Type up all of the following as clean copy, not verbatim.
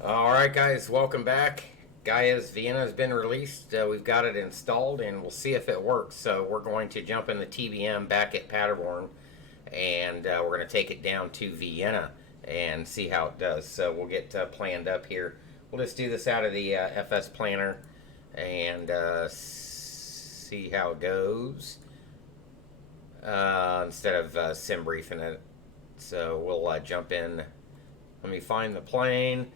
Alright guys, welcome back. Gaya's Vienna has been released. We've got it installed and we'll see if it works. So we're going to jump in the TBM back at Paderborn and we're going to take it down to Vienna and see how it does. So we'll get planned up here. We'll just do this out of the FS Planner and see how it goes instead of sim briefing it. So we'll jump in. Let me find the plane.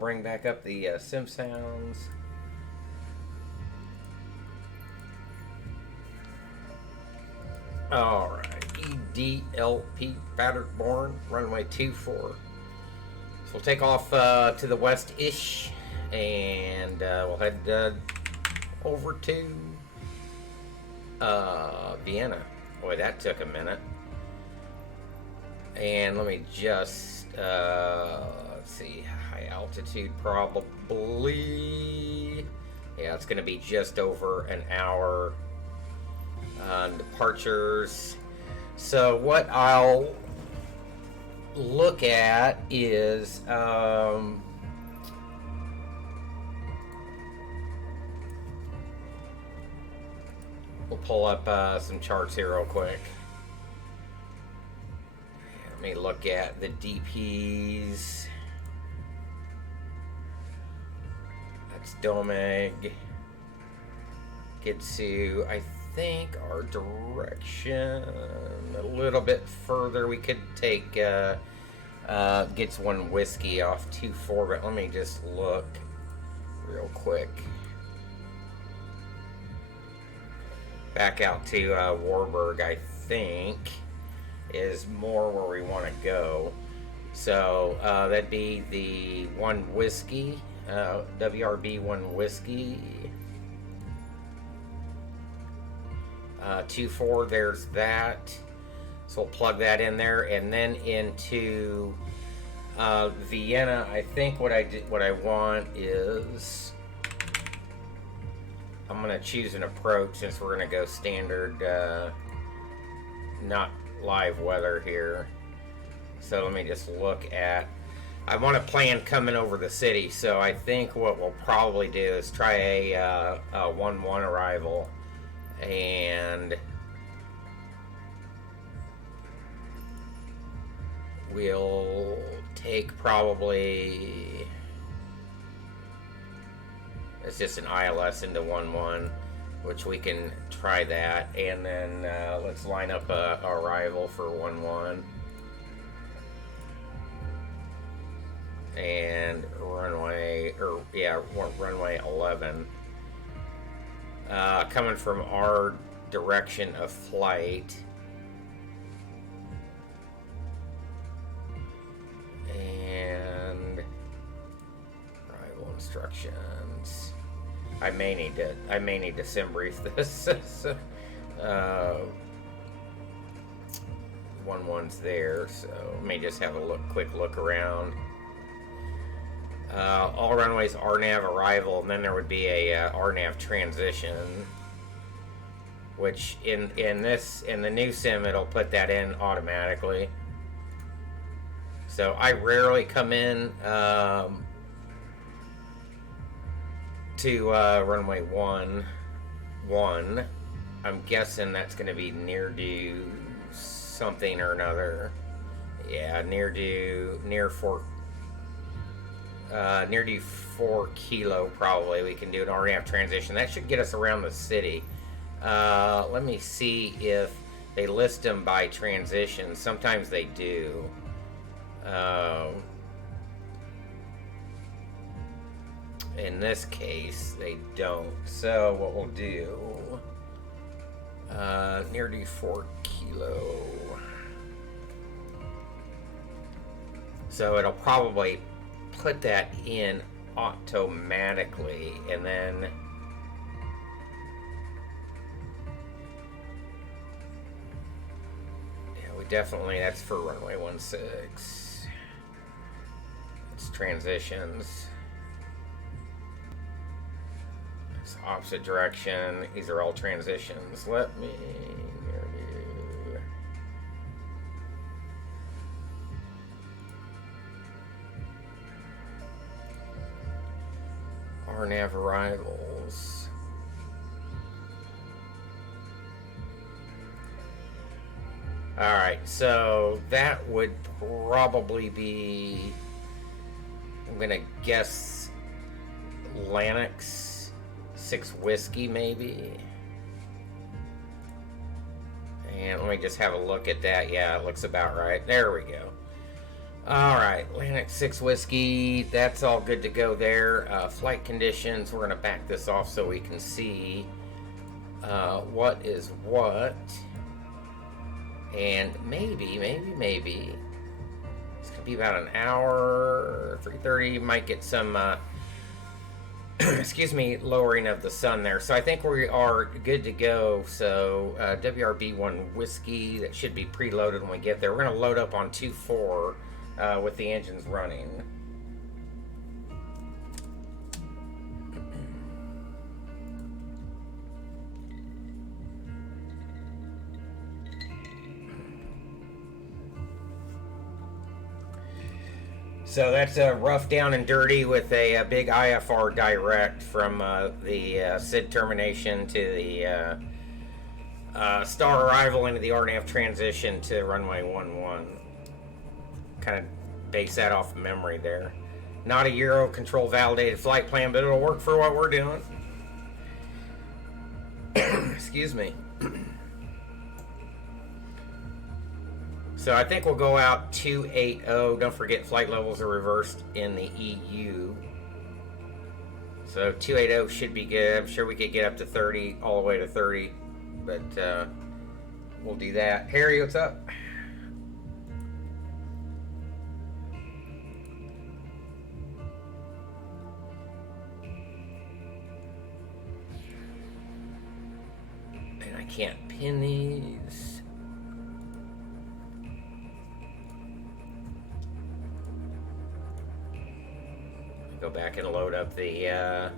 Bring back up the sim sounds. Alright, EDLP Paderborn, runway 24. So we'll take off to the west-ish and we'll head over to Vienna. Boy, that took a minute. And let me just, let's see, high altitude probably. Yeah, it's going to be just over an hour. Departures. So what I'll look at is, we'll pull up some charts here real quick. Let me look at the DPs. That's Domeg. Gitsu. I think our direction a little bit further. We could take gets one whiskey off 2-4, but let me just look real quick. Back out to Warburg, I think, is more where we want to go. So that'd be the one whiskey, WRB one whiskey. 2-4, there's that. So we'll plug that in there, and then into Vienna. I think what I want is I'm gonna choose an approach since we're gonna go standard, not live weather here. So let me just look at. I want to plan coming over the city, so I think what we'll probably do is try a 1-1 arrival. And we'll take probably, it's just an ILS into 1-1, which we can try that, and then let's line up a arrival for 1-1 and runway, or yeah, runway 11. Coming from our direction of flight, and arrival instructions. I may need to sim brief this. 1-1's there, so let me just have a quick look around. All runways RNAV arrival, and then there would be a RNAV transition, which in the new sim it'll put that in automatically. So I rarely come in to runway 1. I'm guessing that's going to be near due something or another. Yeah, near due 4 kilo probably. We can do an RNAV transition. That should get us around the city. Let me see if they list them by transition. Sometimes they do. In this case, they don't. So what we'll do, near due 4 kilo. So it'll probably put that in automatically, and then yeah, we definitely, that's for runway 16. It's transitions. It's opposite direction. These are all transitions. Let me RNAV arrivals. Alright, so that would probably be, I'm going to guess, Lanix 6 Whiskey, maybe. And let me just have a look at that. Yeah, it looks about right. There we go. Alright, Lanix 6 Whiskey. That's all good to go there. Flight conditions. We're going to back this off so we can see what is what. And maybe it's gonna be about an hour, 3:30. Might get some excuse me, lowering of the sun there. So I think we are good to go. So WRB1 Whiskey, that should be preloaded when we get there. We're gonna load up on 2-4 with the engines running. So that's a rough down and dirty with a big IFR direct from the SID termination to the star arrival into the RNAV transition to runway 11. Kind of base that off of memory there. Not a Euro control validated flight plan, but it'll work for what we're doing. Excuse me. So I think we'll go out 280. Don't forget flight levels are reversed in the EU. So 280 should be good. I'm sure we could get up to 30, all the way to 30. But we'll do that. Harry, what's up? And I can't pin these. Go back and load up the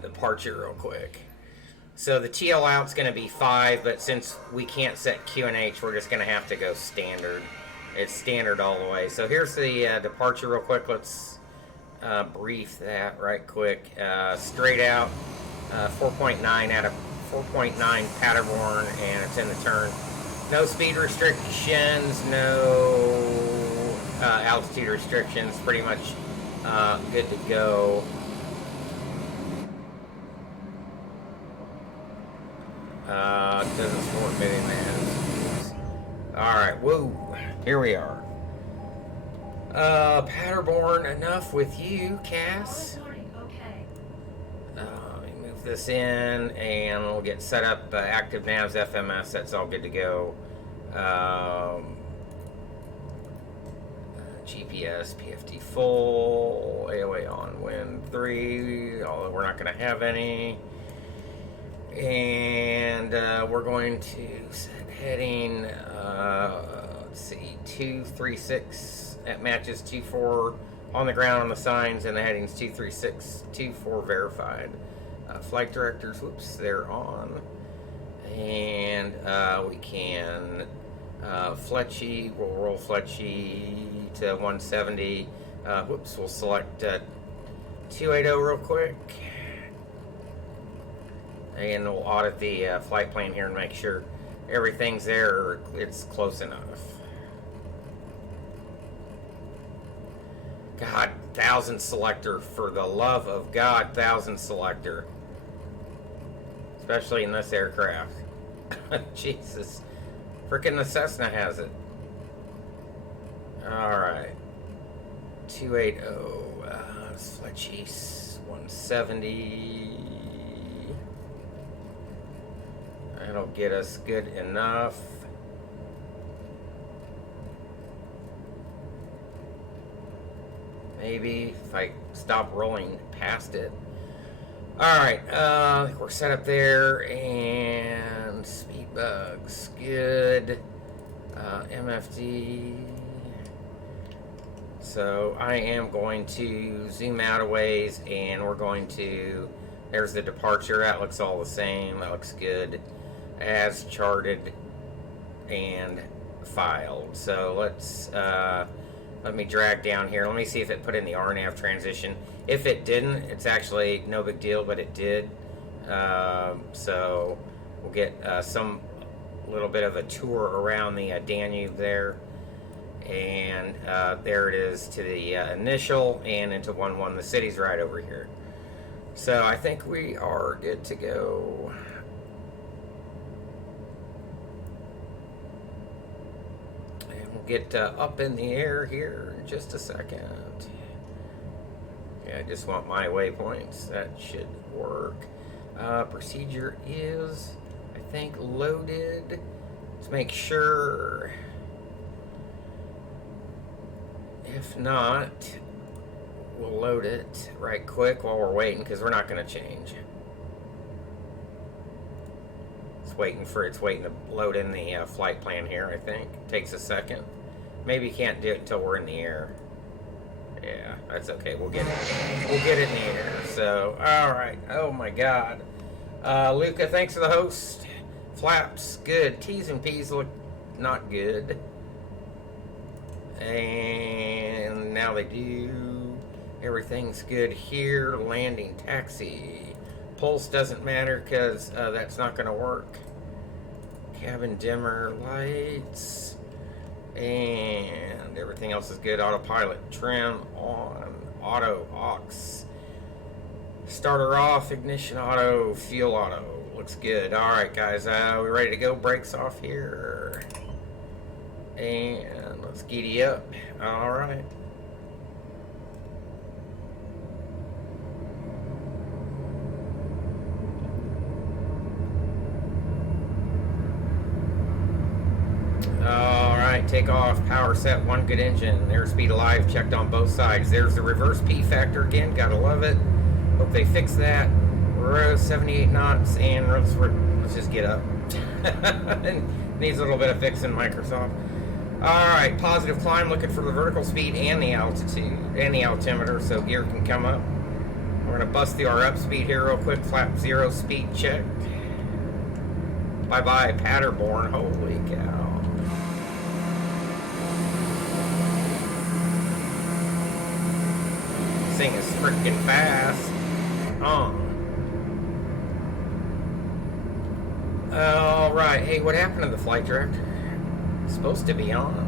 departure real quick. So the TL out's going to be 5, but since we can't set QNH, we're just going to have to go standard. It's standard all the way. So here's the departure real quick. Let's brief that right quick. Straight out, 4.9 out of 4.9 Paderborn, and it's in the turn. No speed restrictions, no altitude restrictions, pretty much good to go. Doesn't support minivan. Alright, woo, here we are. Paderborn, enough with you, Cass. Let me move this in and we'll get set up active navs, FMS, that's all good to go. GPS, PFD full, AOA on, wind 3, although we're not going to have any. And we're going to set heading, let's see, 236, that matches 24 on the ground on the signs, and the heading's 236, 24 verified. Flight directors, whoops, they're on. And we can Fletchy, we'll roll Fletchy to 170. Whoops, we'll select 280 real quick. And we'll audit the flight plan here and make sure everything's there, or it's close enough. God, 1000 selector, for the love of God, 1000 selector. Especially in this aircraft. Jesus. Frickin' the Cessna has it. Alright. 280. Fletchies. 170. That'll get us good enough. Maybe if I stop rolling past it. Alright, we're set up there, and speed bugs, good. MFD. So I am going to zoom out a ways, and we're going to, there's the departure, that looks all the same, that looks good, as charted and filed. So let's, let me drag down here, let me see if it put in the RNAV transition. If it didn't, it's actually no big deal, but it did. So we'll get some little bit of a tour around the Danube there. And there it is to the initial and into 1-1. The city's right over here. So I think we are good to go. And we'll get up in the air here in just a second. Yeah, I just want my waypoints. That should work. Procedure is, I think, loaded. Let's make sure. If not, we'll load it right quick while we're waiting, because we're not going to change. It's waiting to load in the flight plan here, I think. Takes a second. Maybe you can't do it until we're in the air. Yeah, that's okay. We'll get it. We'll get it in the air. So, all right. Oh my God. Luca, thanks for the host. Flaps, good. T's and P's look not good. And now they do. Everything's good here. Landing taxi. Pulse doesn't matter because that's not going to work. Cabin dimmer lights. And everything else is good. Autopilot trim on. Auto aux. Starter off. Ignition auto. Fuel auto. Looks good. Alright guys. We ready to go? Brakes off here. And let's giddy up. Alright. Alright, take off. Power set, one good engine. Airspeed alive, checked on both sides. There's the reverse P factor again. Gotta love it. Hope they fix that. We're 78 knots, and let's just get up. Needs a little bit of fixing, Microsoft. Alright, positive climb, looking for the vertical speed and the altitude and the altimeter so gear can come up. We're going to bust through our up speed here real quick. Flap 0 speed check. Bye-bye, Paderborn. Holy cow. This thing is freaking fast. Alright, hey, what happened to the flight director? Supposed to be on.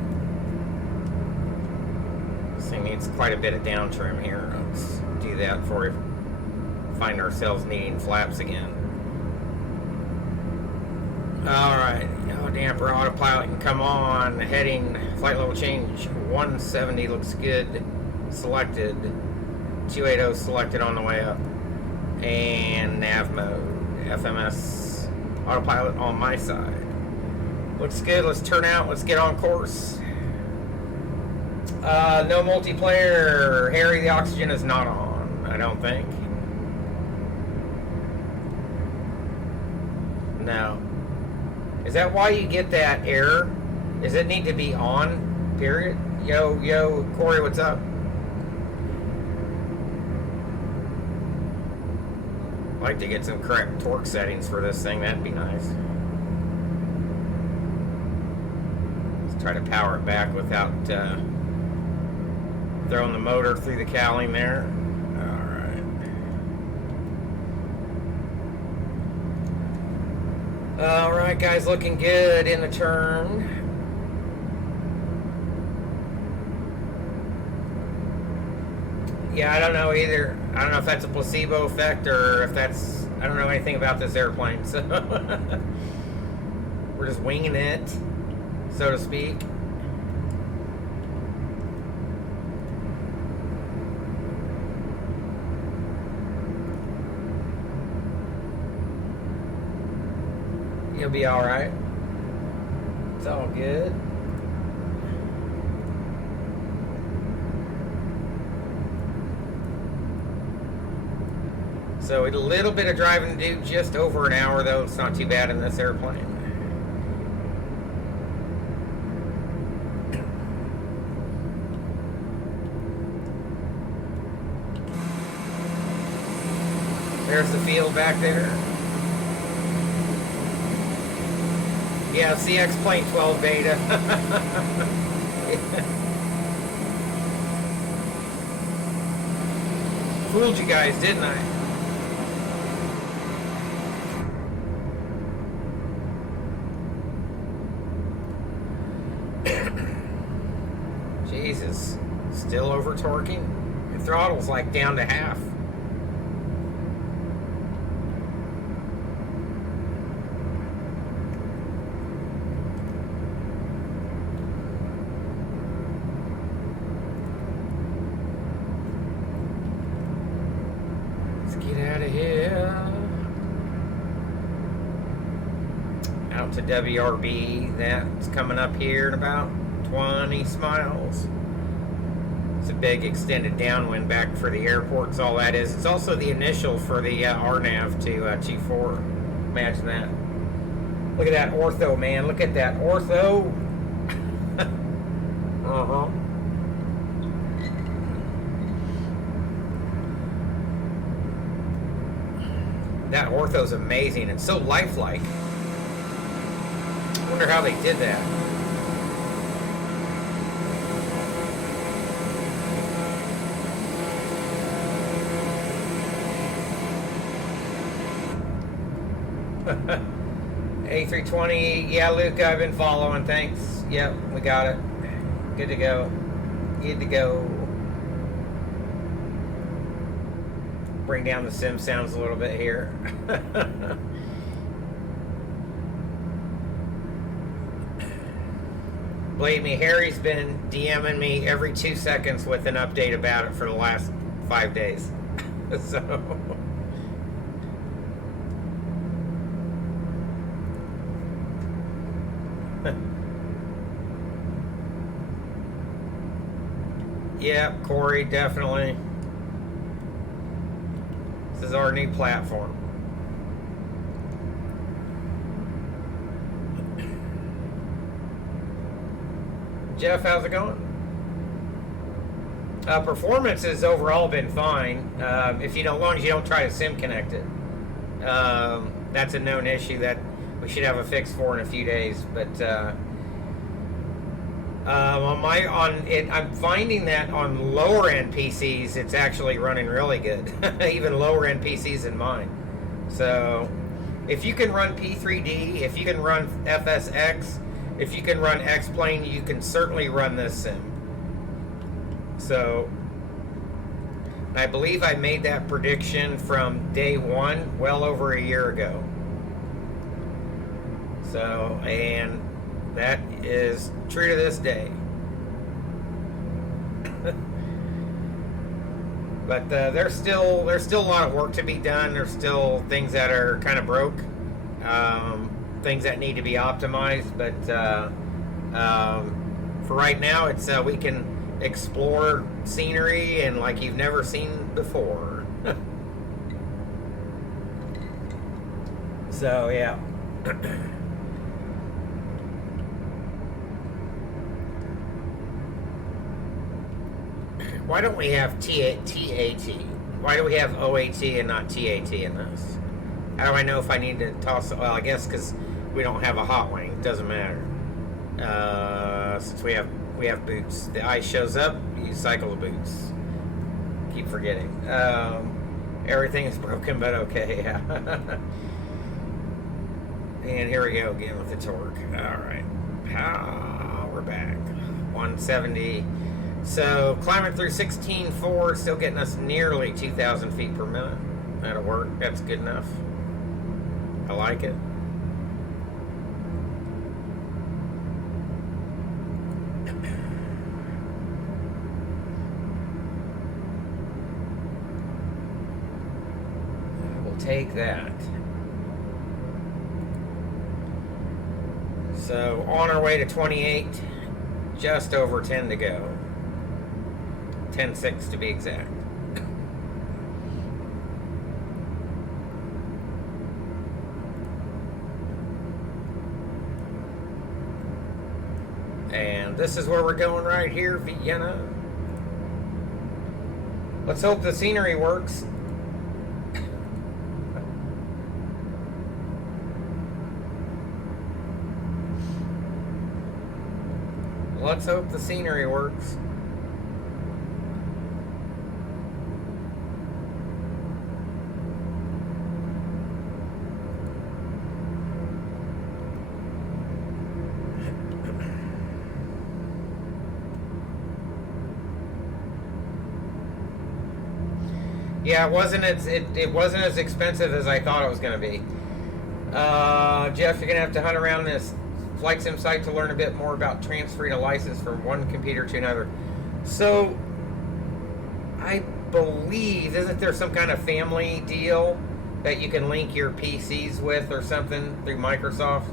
This thing needs quite a bit of down trim here. Let's do that before we find ourselves needing flaps again. Alright, damper autopilot can come on. Heading, flight level change 170 looks good. Selected. 280 selected on the way up. And nav mode. FMS autopilot on my side. Looks good. Let's turn out. Let's get on course. No multiplayer. Harry, the oxygen is not on, I don't think. No. Is that why you get that error? Does it need to be on? Period? Yo, Corey, what's up? I'd like to get some correct torque settings for this thing. That'd be nice. Try to power it back without throwing the motor through the cowling there. Alright guys, looking good in the turn. Yeah, I don't know either. I don't know if that's a placebo effect or if that's... I don't know anything about this airplane, so... We're just winging it, so to speak. You'll be alright. It's all good. So a little bit of driving to do, just over an hour though. It's not too bad in this airplane. There's the field back there. Yeah, CX plane 12 beta. Fooled you guys, didn't I? Jesus. Still over torquing? The throttle's like down to half. Out of here. Out to WRB. That's coming up here in about 20 miles. It's a big extended downwind back for the airports. All that is. It's also the initial for the RNAV to G4. Imagine that. Look at that ortho, man. Look at that ortho. Uh-huh. That ortho's amazing. It's so lifelike. I wonder how they did that. A320, yeah, Luke, I've been following. Thanks. Yep, we got it. Good to go. Good to go. Bring down the sim sounds a little bit here. Believe me, Harry's been DMing me every 2 seconds with an update about it for the last 5 days. So yeah, Corey, definitely. This is our new platform. Jeff, how's it going? Performance has overall been fine. If you don't, as long as you don't try to sim connect it, that's a known issue that we should have a fix for in a few days. But I'm finding that on lower end PCs, it's actually running really good, even lower end PCs than mine. So, if you can run P3D, if you can run FSX, if you can run X-Plane, you can certainly run this sim. So, I believe I made that prediction from day one, well over a year ago. So, and that is true to this day. But there's still a lot of work to be done. There's still things that are kind of broke, things that need to be optimized. But for right now, it's we can explore scenery and like you've never seen before. So yeah. Why don't we have TAT? Why do we have OAT and not TAT in this? How do I know if I need to toss it? Well, I guess because we don't have a hot wing. It doesn't matter. Since we have boots. The ice shows up, you cycle the boots. Keep forgetting. Everything is broken, but okay. Yeah. And here we go again with the torque. All right. We're back. 170. So climbing through 16.4, still getting us nearly 2,000 feet per minute. That'll work. That's good enough. I like it. We'll take that. So on our way to 28, just over 10 to go. 10.6 to be exact. And this is where we're going right here, Vienna. Let's hope the scenery works. Let's hope the scenery works. Yeah, it wasn't as expensive as I thought it was going to be. Jeff, you're going to have to hunt around this flight sim site to learn a bit more about transferring a license from one computer to another. So, I believe, isn't there some kind of family deal that you can link your PCs with or something through Microsoft?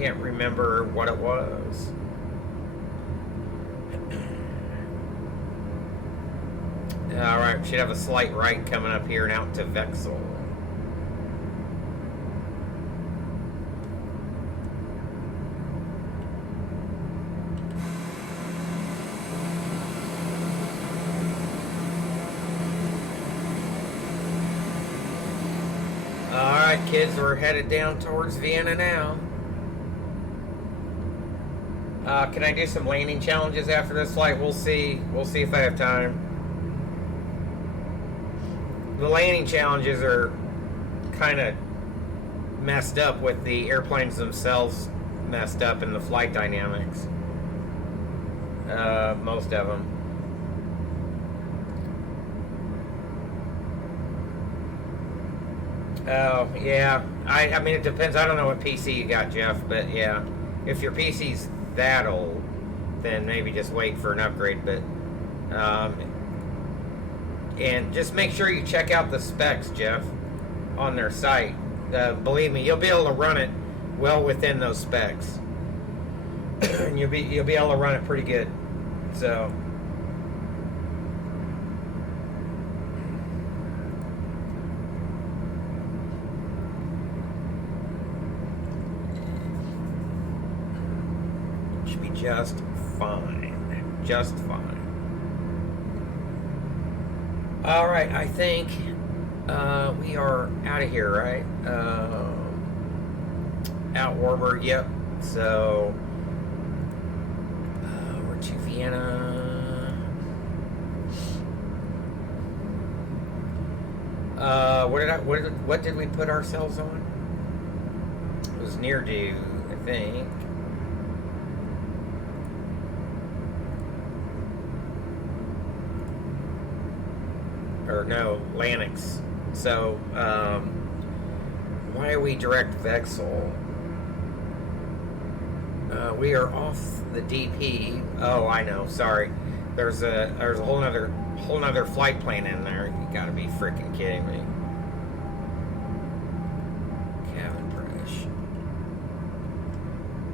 Can't remember what it was. Alright, should have a slight right coming up here and out to Vexel. Alright, kids, we're headed down towards Vienna now. Can I do some landing challenges after this flight? We'll see. We'll see if I have time. The landing challenges are kind of messed up with the airplanes themselves messed up in the flight dynamics. Most of them. Oh, yeah. I mean, it depends. I don't know what PC you got, Jeff, but yeah. If your PC's that old, then maybe just wait for an upgrade, but and just make sure you check out the specs, Jeff, on their site. Believe me, you'll be able to run it well within those specs. And you'll be able to run it pretty good. So should be just fine. Just fine. All right, I think we are out of here, right? Out Warburg, yep. So we're to Vienna. What did we put ourselves on? It was near due, I think. Or no, Lanix. So, why are we direct Vexel? We are off the DP. Oh, I know. Sorry. There's a whole nother flight plan in there. You gotta be freaking kidding me. Cabin British.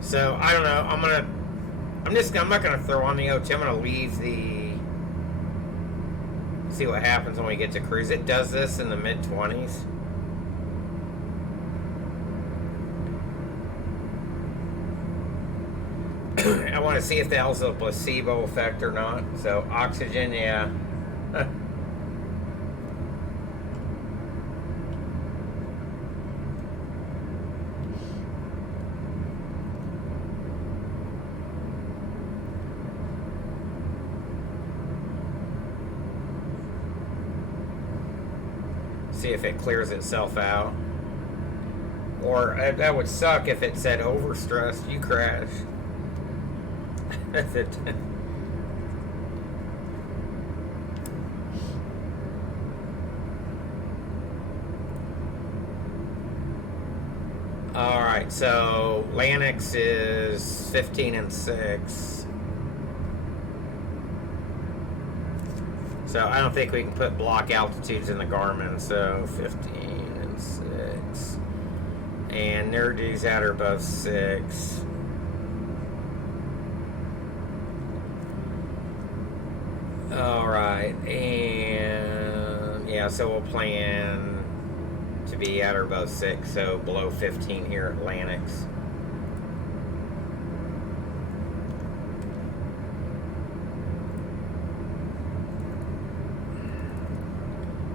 So I don't know. I'm not gonna throw on the OT. I'm gonna leave the. See what happens when we get to cruise. It does this in the mid-20s. I want to see if that has a placebo effect or not. So oxygen, yeah. See if it clears itself out. Or that would suck if it said overstressed, you crash. That's it. Alright, so Lanix is 15 and 6. So I don't think we can put block altitudes in the Garmin. So 15 and 6. And Nerdu's at or above 6. Alright, and yeah, so we'll plan to be at or above 6, so below 15 here at Lanix.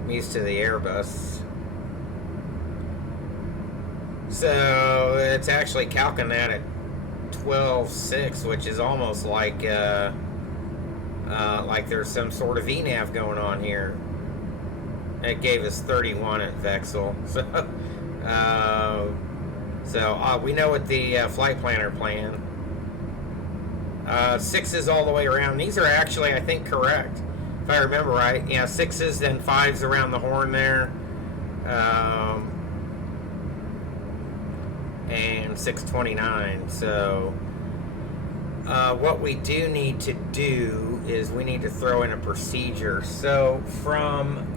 I'm used to the Airbus. So it's actually calculating that at 12.6, which is almost like there's some sort of VNAV going on here. It gave us 31 at Vexel. So we know what the flight planner plan. Sixes all the way around. These are actually, I think, correct. If I remember right. Yeah, sixes, then fives around the horn there. And 629. So what we do need to do is we need to throw in a procedure. So from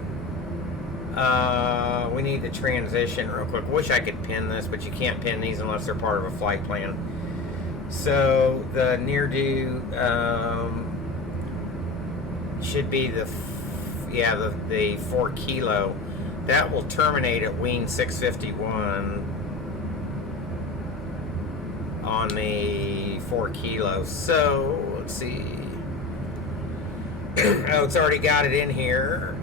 we need to transition real quick. Wish I could pin this, but you can't pin these unless they're part of a flight plan. So the near due should be the 4 kilo. That will terminate at Wien 651 on the 4 kilo. So let's see. Oh, it's already got it in here.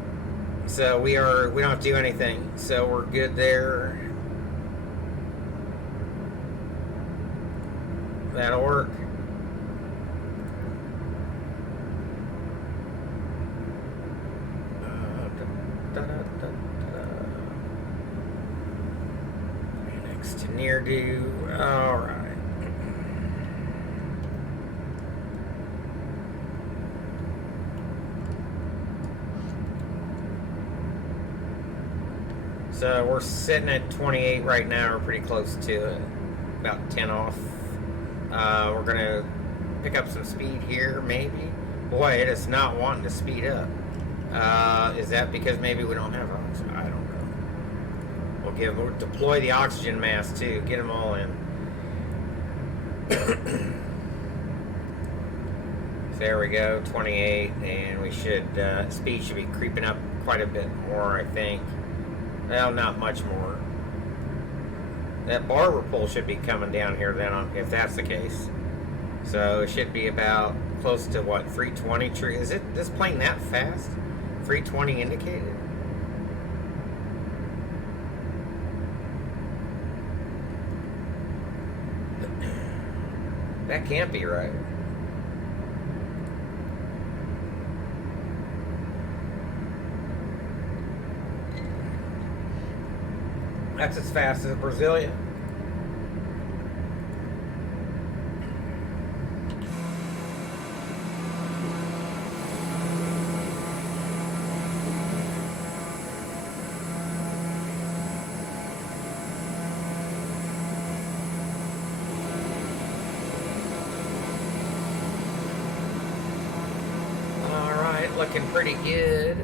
So we don't have to do anything. So we're good there. That'll work. Next to near due. All right. So we're sitting at 28 right now. We're pretty close to it. About 10 off. We're going to pick up some speed here, maybe. Boy, it is not wanting to speed up. Is that because maybe we don't have oxygen? I don't know. We'll deploy the oxygen mask too. Get them all in. So there we go, 28, and we should speed should be creeping up quite a bit more, I think. Well, not much more. That barber pole should be coming down here then, if that's the case. So it should be about close to what, 320? Is it this plane that fast? 320 indicated? That can't be right. That's as fast as a Brazilian. All right, looking pretty good.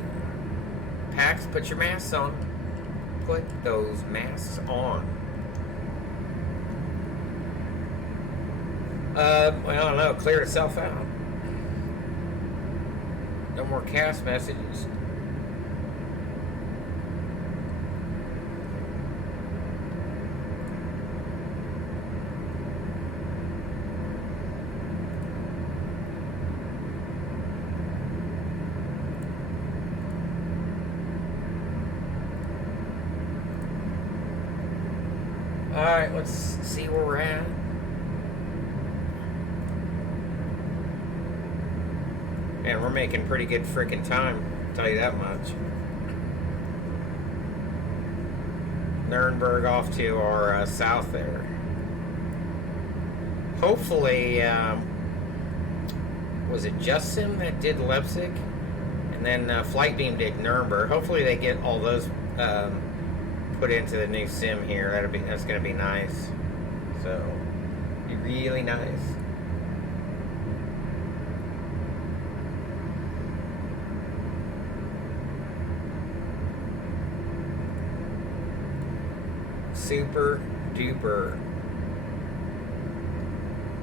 Pax, put your masks on. Put those masks on. Well, I don't know. Cleared itself out. No more cast messages. Alright, let's see where we're at. And we're making pretty good freaking time, I'll tell you that much. Nuremberg off to our south there. Hopefully, was it Just Sim that did Leipzig? And then Flightbeam did Nuremberg. Hopefully they get all those put into the new sim here. That's gonna be nice. So be really nice. Super duper.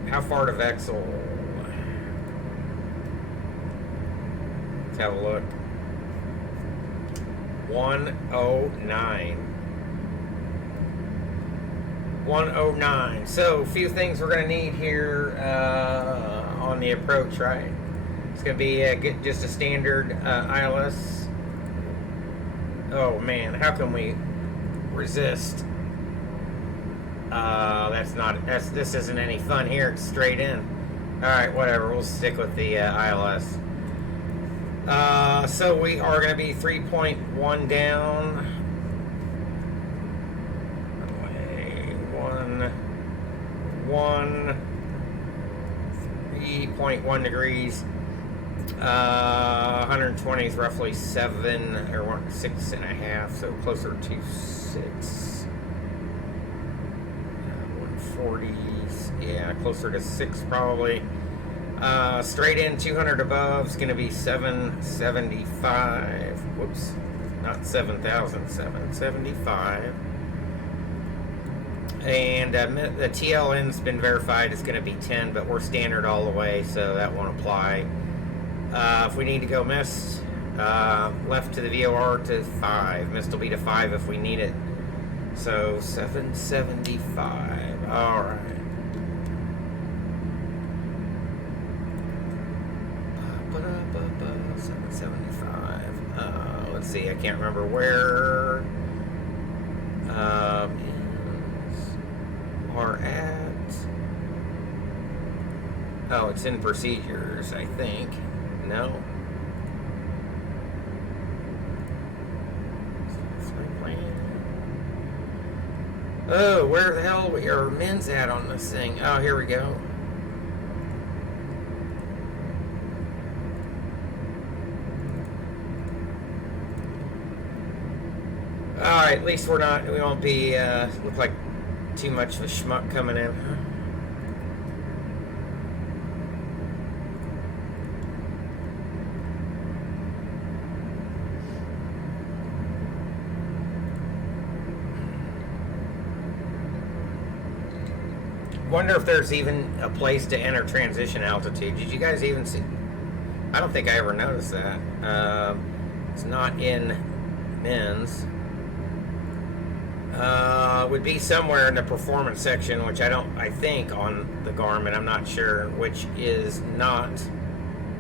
How far to Vexel? Let's have a look. 109. 109. So, a few things we're going to need here on the approach, right? It's going to be just a standard ILS. Oh man, how can we resist? This isn't any fun here. It's straight in. All right, whatever. We'll stick with the ILS. So we are going to be 3.1 down. 3.1 degrees. 120 is roughly 7 or 6.5, so closer to 6. 140s, yeah, closer to 6 probably. Straight in 200 above is going to be 775. Whoops, not 7,000, 775. And the TLN's been verified. It's going to be 10, but we're standard all the way, so that won't apply. If we need to go mist, left to the VOR to 5. Mist will be to 5 if we need it. So 775. All right. Let's see, I can't remember where are at. Oh, it's in procedures, I think. No. Oh, where the hell are men's at on this thing? Oh, here we go. Alright, at least we won't be, look like too much of a schmuck coming in. Wonder if there's even a place to enter transition altitude. Did you guys even see? I don't think I ever noticed that. It's not in men's. Would be somewhere in the performance section, which I think on the Garmin, I'm not sure, which is not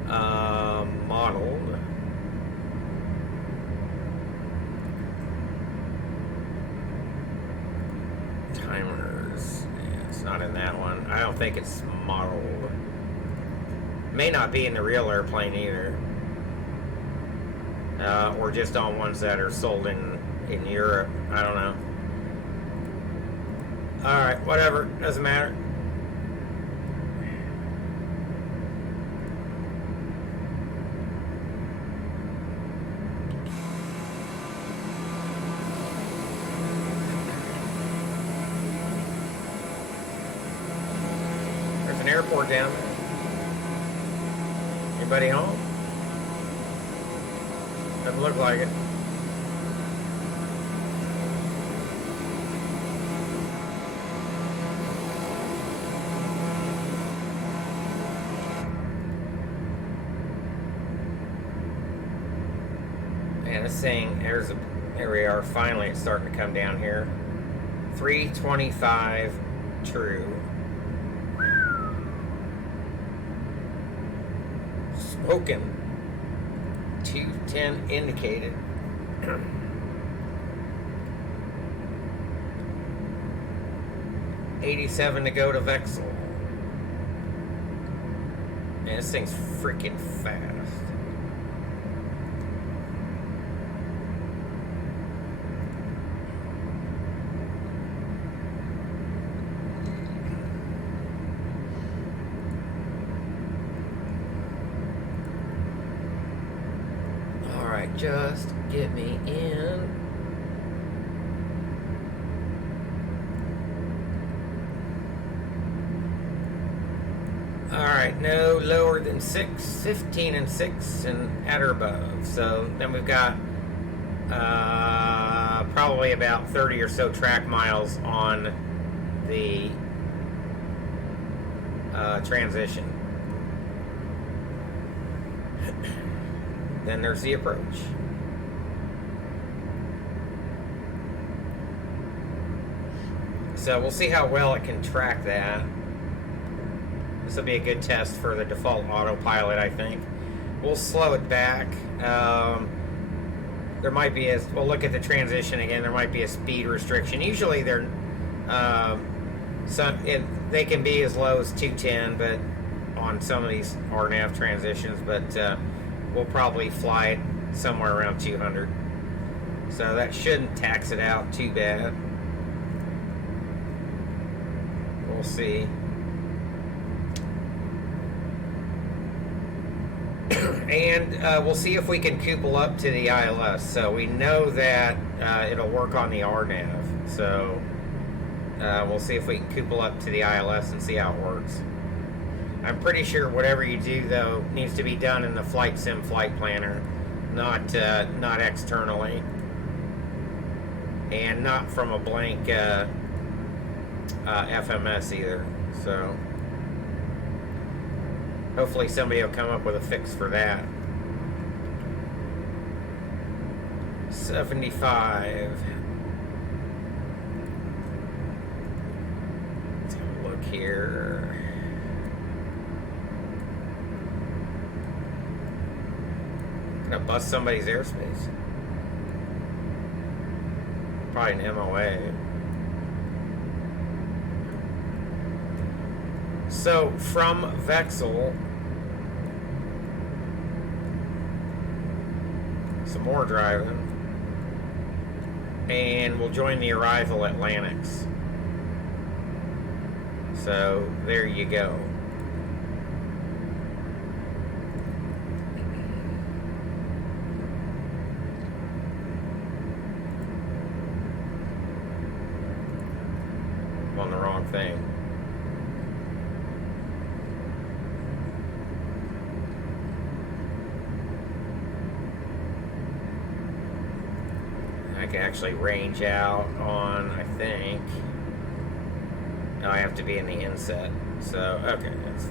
modeled. Timers, yeah, it's not in that one. I don't think it's modeled. May not be in the real airplane either. Or just on ones that are sold in Europe. I don't know. Alright, whatever. Doesn't matter. There's an airport down there. Anybody home? Doesn't look like it. And it's saying there we are. Finally, it's starting to come down here. 325 true. Spoken. 210 indicated. 87 to go to Vexel. Man, this thing's freaking fast. Alright, just get me in. Alright, no lower than 6, 15 and 6 and at or above. So then we've got probably about 30 or so track miles on the transition. Then there's the approach. So we'll see how well it can track that. This will be a good test for the default autopilot, I think. We'll slow it back. There might be we'll look at the transition again. There might be a speed restriction. Usually they can be as low as 210, but on some of these RNAV transitions, but we'll probably fly it somewhere around 200. So that shouldn't tax it out too bad. We'll see. And we'll see if we can couple up to the ILS. So we know that it'll work on the RNAV. So we'll see if we can couple up to the ILS and see how it works. I'm pretty sure whatever you do, though, needs to be done in the Flight Sim Flight Planner, not externally, and not from a blank FMS either. So hopefully somebody will come up with a fix for that. 75. Let's have a look here. Gonna bust somebody's airspace. Probably an MOA. So from Vexel, some more driving, and we'll join the arrival at Atlantics. So there you go. I'm on the wrong thing. I can actually range out on, I think. No, I have to be in the inset. So, okay, that's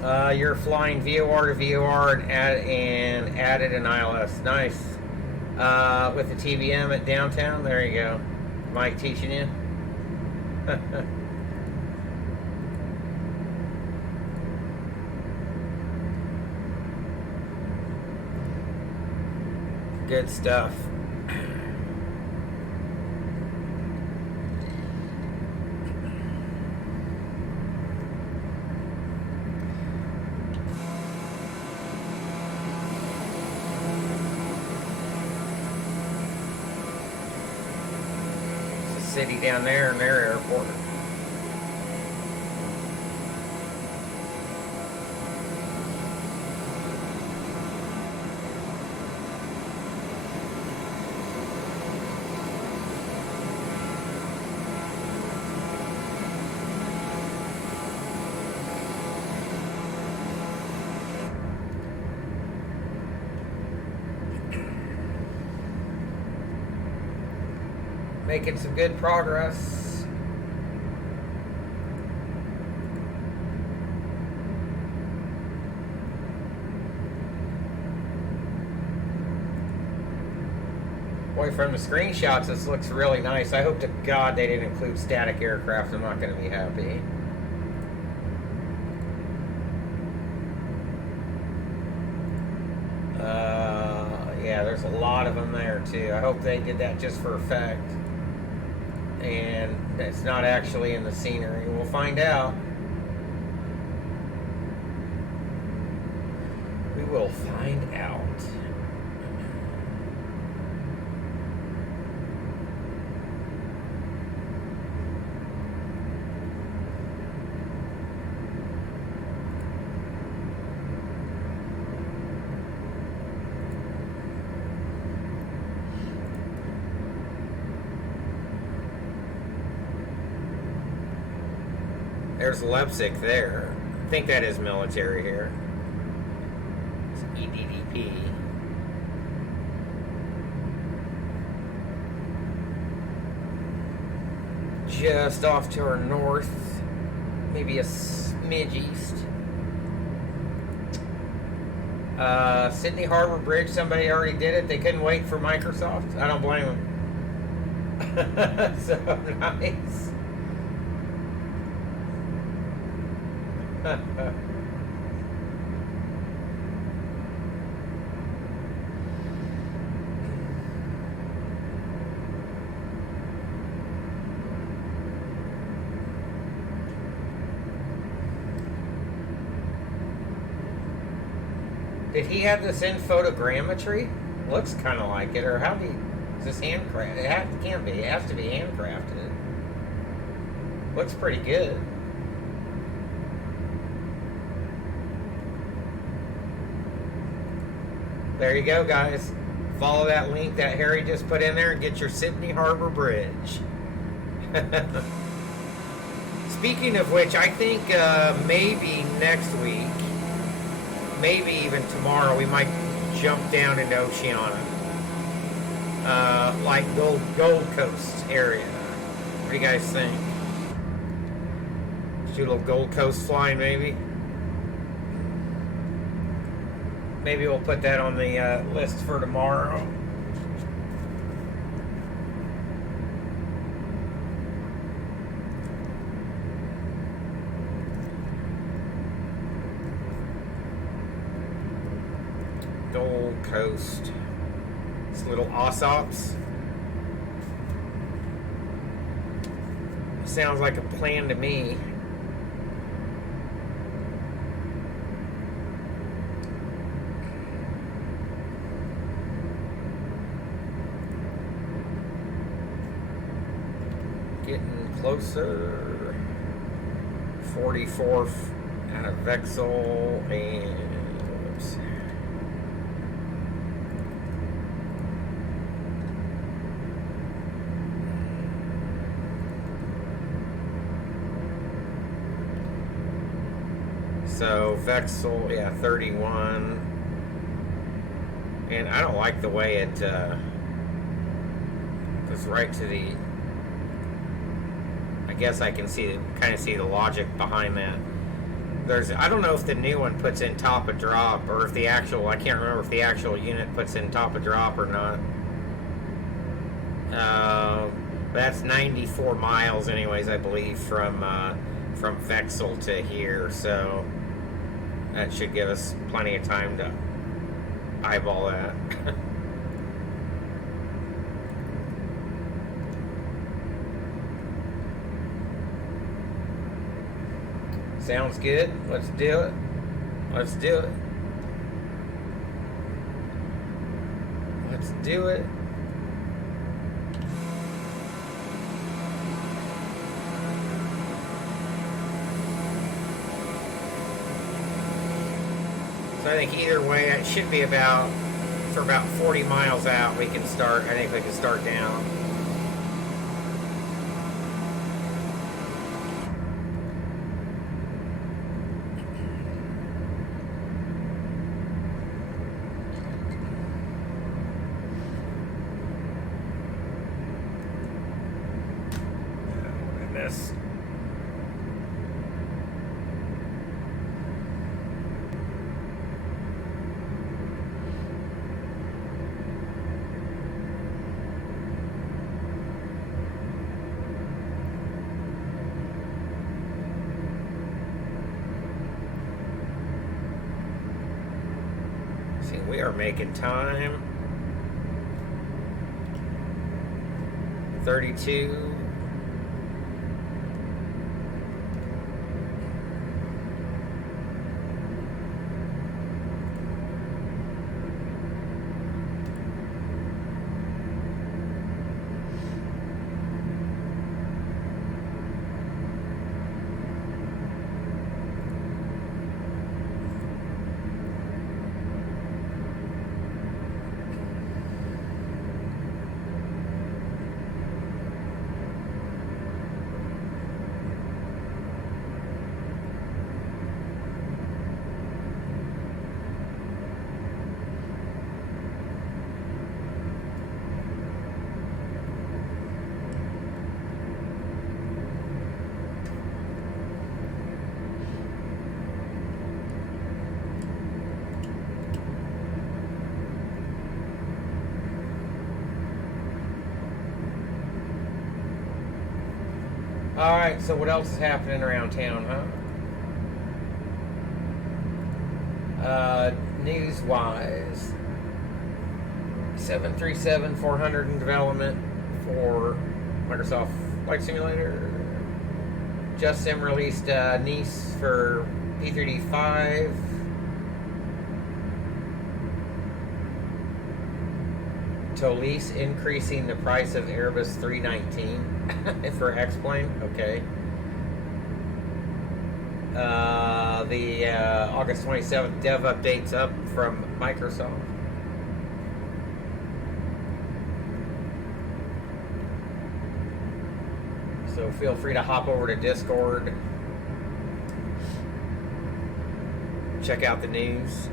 fine. You're flying VOR to VOR and added an ILS. Nice. With the TBM at downtown. There you go. Mike teaching you. Good stuff. It's a city down there in their airport. Making some good progress. Boy, from the screenshots, this looks really nice. I hope to God they didn't include static aircraft. I'm not going to be happy. Yeah, there's a lot of them there, too. I hope they did that just for effect. And it's not actually in the scenery. We'll find out. We will find out. There's Leipzig there. I think that is military here. It's EDDP. Just off to our north, maybe a smidge east. Sydney Harbor Bridge, somebody already did it. They couldn't wait for Microsoft. I don't blame them. So nice. Did he have this in photogrammetry? Looks kind of like it, or how do you... Is this handcrafted? It can't be. It has to be handcrafted. Looks pretty good. There you go, guys. Follow that link that Harry just put in there and get your Sydney Harbor Bridge. Speaking of which, I think maybe next week, maybe even tomorrow, we might jump down into Oceana. Like Gold Coast area. What do you guys think? Do a little Gold Coast flying, maybe? Maybe we'll put that on the list for tomorrow. Gold Coast. It's little Ossops. Sounds like a plan to me. Getting closer. 44th out of Vexel and whoops. So Vexel, yeah, 31. And I don't like the way it goes right to the. I guess I can kind of see the logic behind that. I don't know if the new one puts in top of drop or if the actual. I can't remember if the actual unit puts in top of drop or not. That's 94 miles, anyways, I believe, from Vexel to here. So that should give us plenty of time to eyeball that. Sounds good. Let's do it. Let's do it. Let's do it. So I think either way, it should be for about 40 miles out, we can start. I think we can start down. We are making time. 32. Alright, so what else is happening around town, huh? News-wise, 737-400 in development for Microsoft Flight Simulator. Just released Nice for P3D5. Tolis increasing the price of Airbus 319 for X-Plane. Okay. The August 27th dev updates up from Microsoft. So feel free to hop over to Discord, check out the news.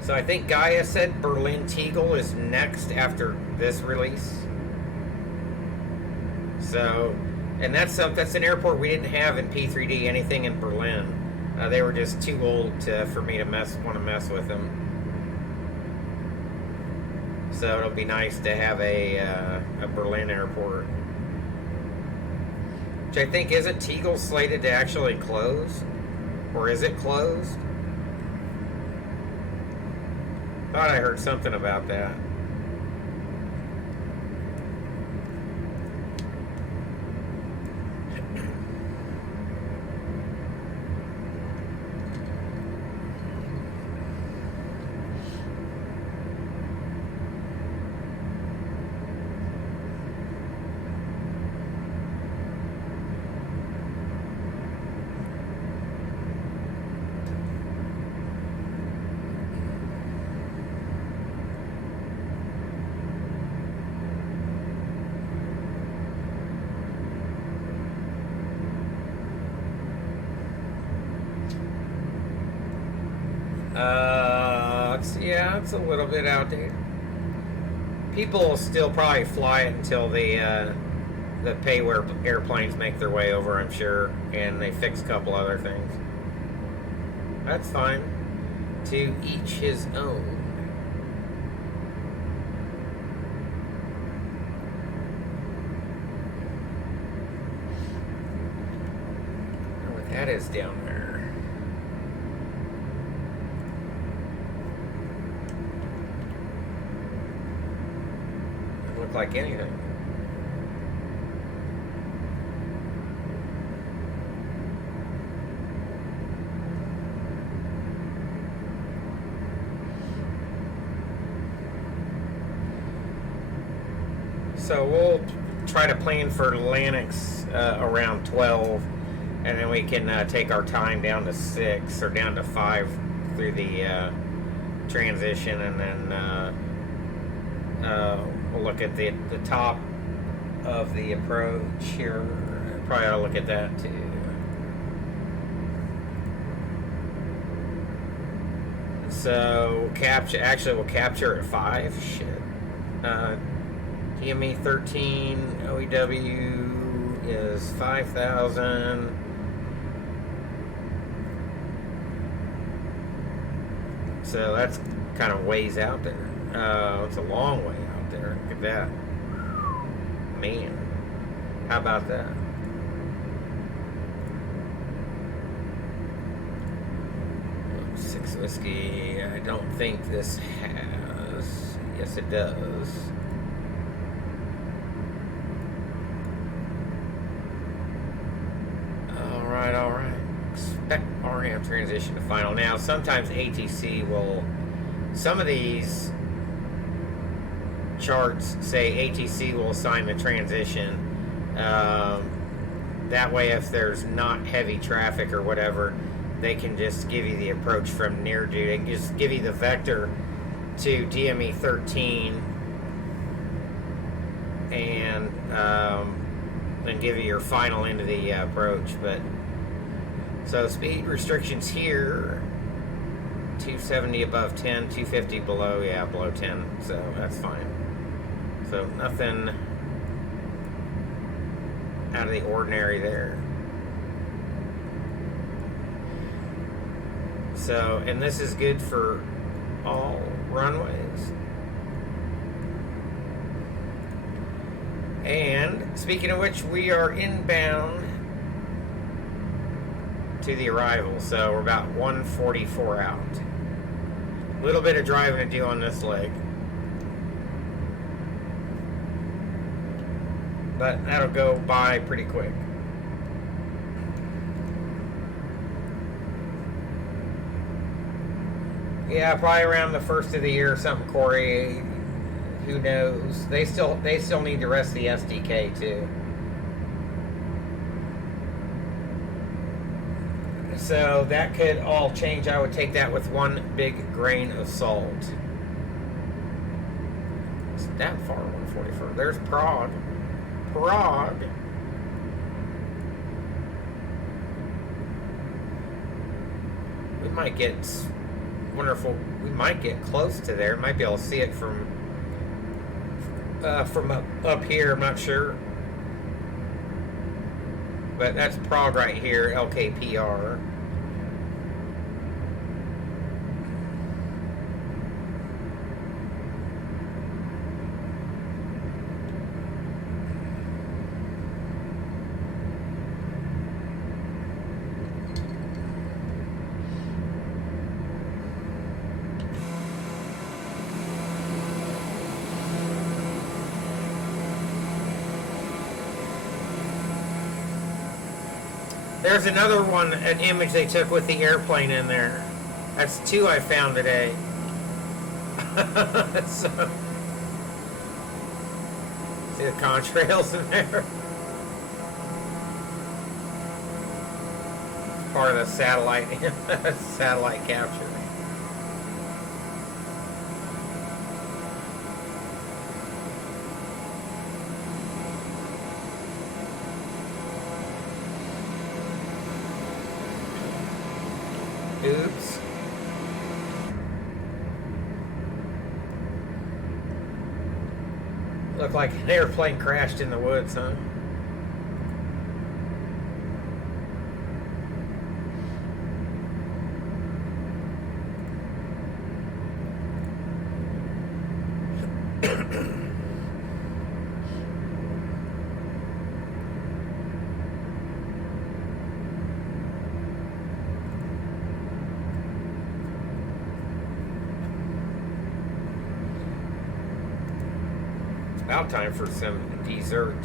So I think Gaya said Berlin Tegel is next after this release. So, and that's an airport we didn't have in P3D anything in Berlin. They were just too old for me to want to mess with them. So it'll be nice to have a Berlin airport. Which I think, isn't Tegel slated to actually close? Or is it closed? Thought I heard something about that. It's a little bit outdated. People will still probably fly it until the pay-where airplanes make their way over, I'm sure, and they fix a couple other things. That's fine. To each his own. I don't know what that is down there. Look like anything. So we'll try to plan for Lennox around 12, and then we can take our time down to 6 or down to 5 through the transition, and then we'll look at the top of the approach here. Probably ought to look at that too. So we'll capture at 5. Shit. DME 13 OEW is 5,000. So that's kind of ways out there. It's a long way out there. Look at that. Man. How about that? Six whiskey. I don't think this has. Yes, it does. All right. Expect RAM transition to final. Now, sometimes ATC will. Some of these charts say ATC will assign the transition. That way, if there's not heavy traffic or whatever, they can just give you the approach from near due. They can just give you the vector to DME 13 and then give you your final into the approach. But so speed restrictions here. 270 above 10, 250 below, below 10, so that's fine. So nothing out of the ordinary there. So, and this is good for all runways. And speaking of which, we are inbound to the arrival, so we're about 144 out. A little bit of driving to do on this leg, but that'll go by pretty quick. Yeah, probably around the first of the year or something, Corey. Who knows? They still need the rest of the SDK too. So that could all change. I would take that with one big grain of salt. It's that far, 144. There's Prague. Prague. We might get wonderful. We might get close to there. Might be able to see it from up here. I'm not sure, but that's Prague right here. LKPR. There's another one, an image they took with the airplane in there. That's two I found today. So, see the contrails in there? Part of the satellite satellite capture. Oops. Looked like an airplane crashed in the woods, huh? About time for some dessert.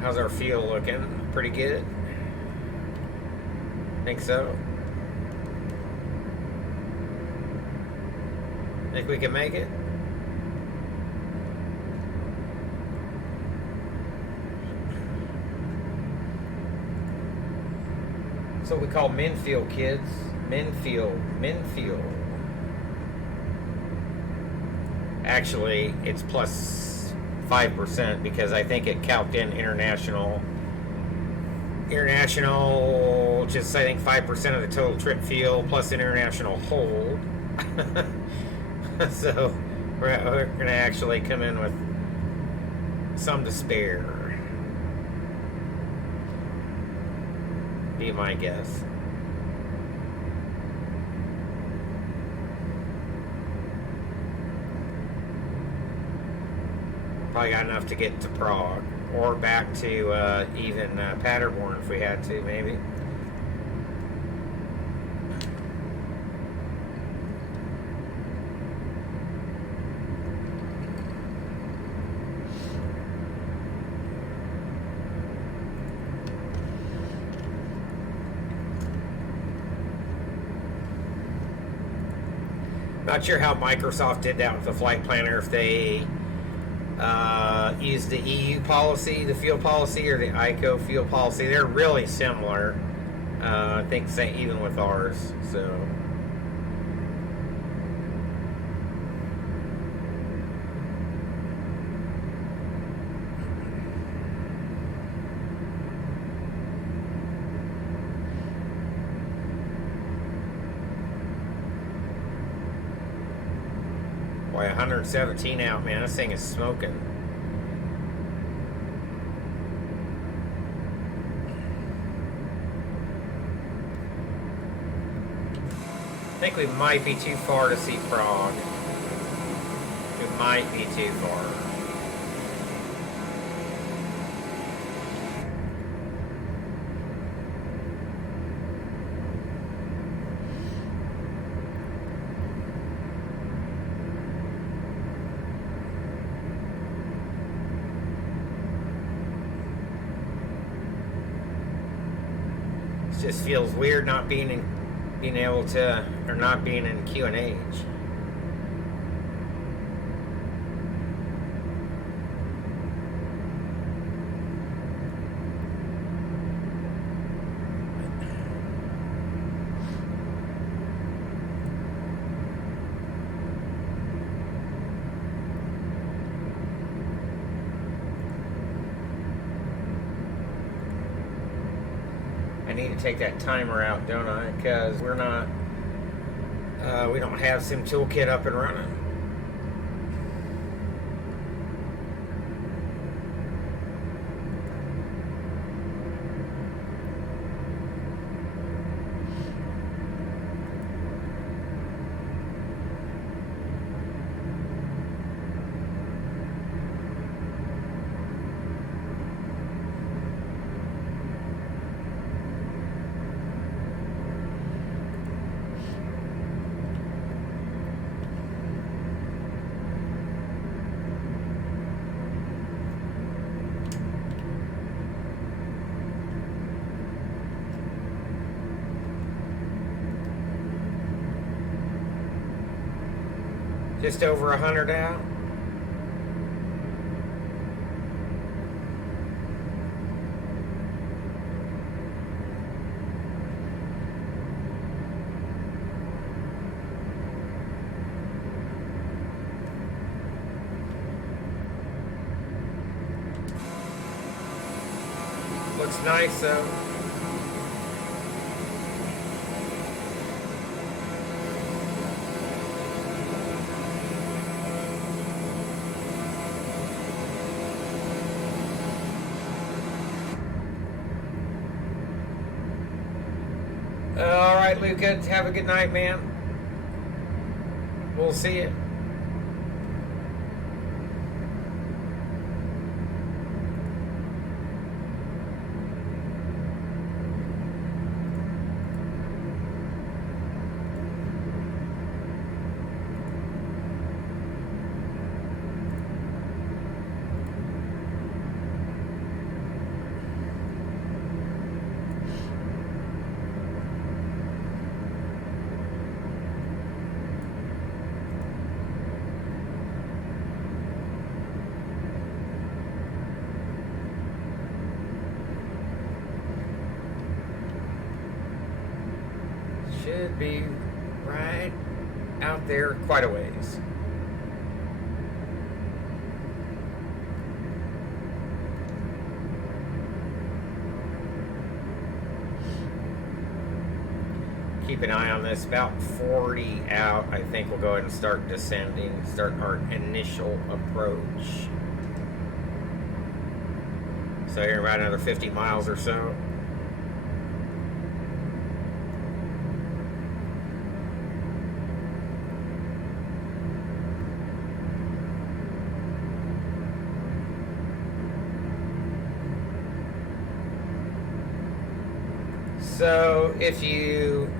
How's our fuel looking? Pretty good? Think so? Think we can make it? So we call Minfield, kids. Minfield. Actually, it's plus 5% because I think it calced in international, just I think 5% of the total trip fuel plus international hold. So we're going to actually come in with some to spare. Be my guess. Probably got enough to get to Prague or back to even Paderborn if we had to, maybe. Not sure how Microsoft did that with the flight planner, if they used the EU policy, the fuel policy, or the ICO fuel policy. They're really similar. I think same even with ours. So boy, 117 out, man. This thing is smoking. I think we might be too far to see Prague. We might be too far. just feels weird not being able to, or not being in Q&H. I need to take that timer out, don't I? Because we're not, we don't have Sim Toolkit up and running. Just over 100 out. Looks nice though. All right, Luca, have a good night, man. We'll see you. Should be right out there quite a ways. Keep an eye on this. About 40 out. I think we'll go ahead and start descending, start our initial approach. So here about another 50 miles or so. So if you,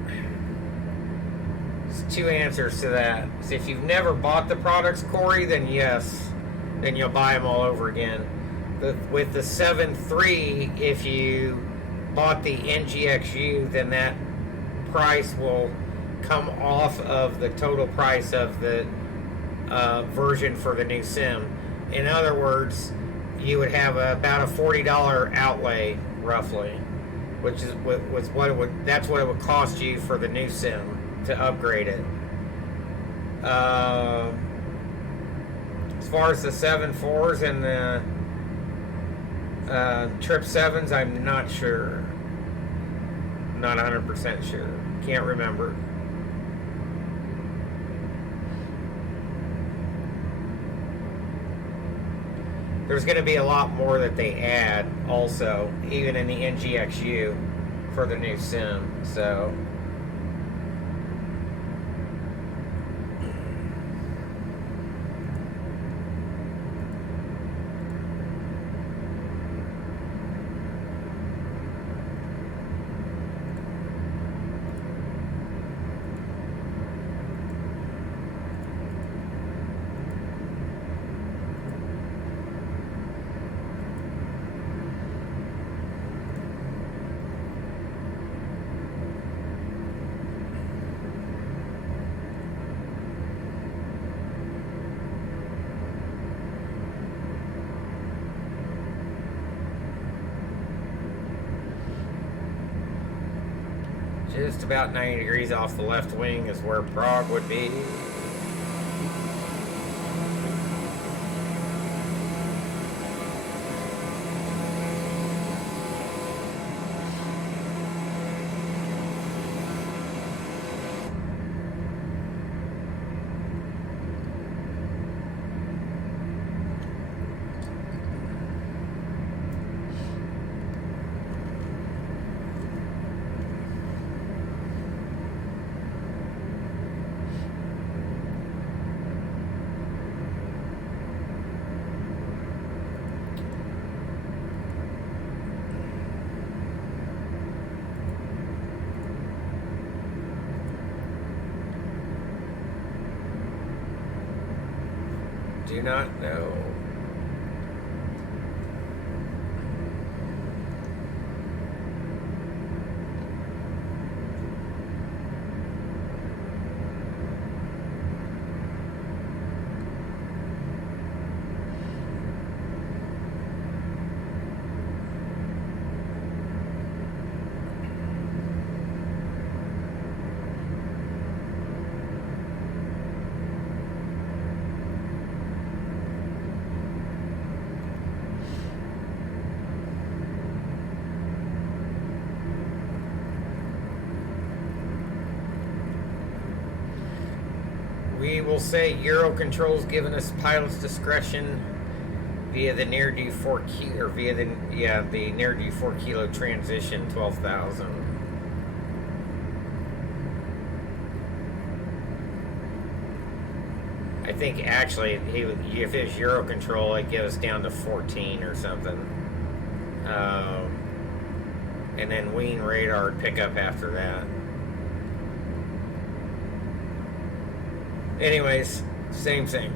there's two answers to that. So if you've never bought the products, Corey, then yes, then you'll buy them all over again. With the 7.3, if you bought the NGXU, then that price will come off of the total price of the version for the new sim. In other words, you would have about a $40 outlay, roughly, which is what it would. That's what it would cost you for the new sim to upgrade it. As far as the 7.4s and the Trip 7s, I'm not sure. Not 100% sure. Can't remember. There's going to be a lot more that they add also, even in the NGXU for the new sim. So just about 90 degrees off the left wing is where Prague would be. Do not know. We will say Eurocontrol's given us pilot's discretion via the near D 4 kilo, or via the near D 4 kilo transition 12,000. I think actually if it's Eurocontrol, it'd get us down to 14 or something, and then Wien radar would pick up after that. Anyways, same thing.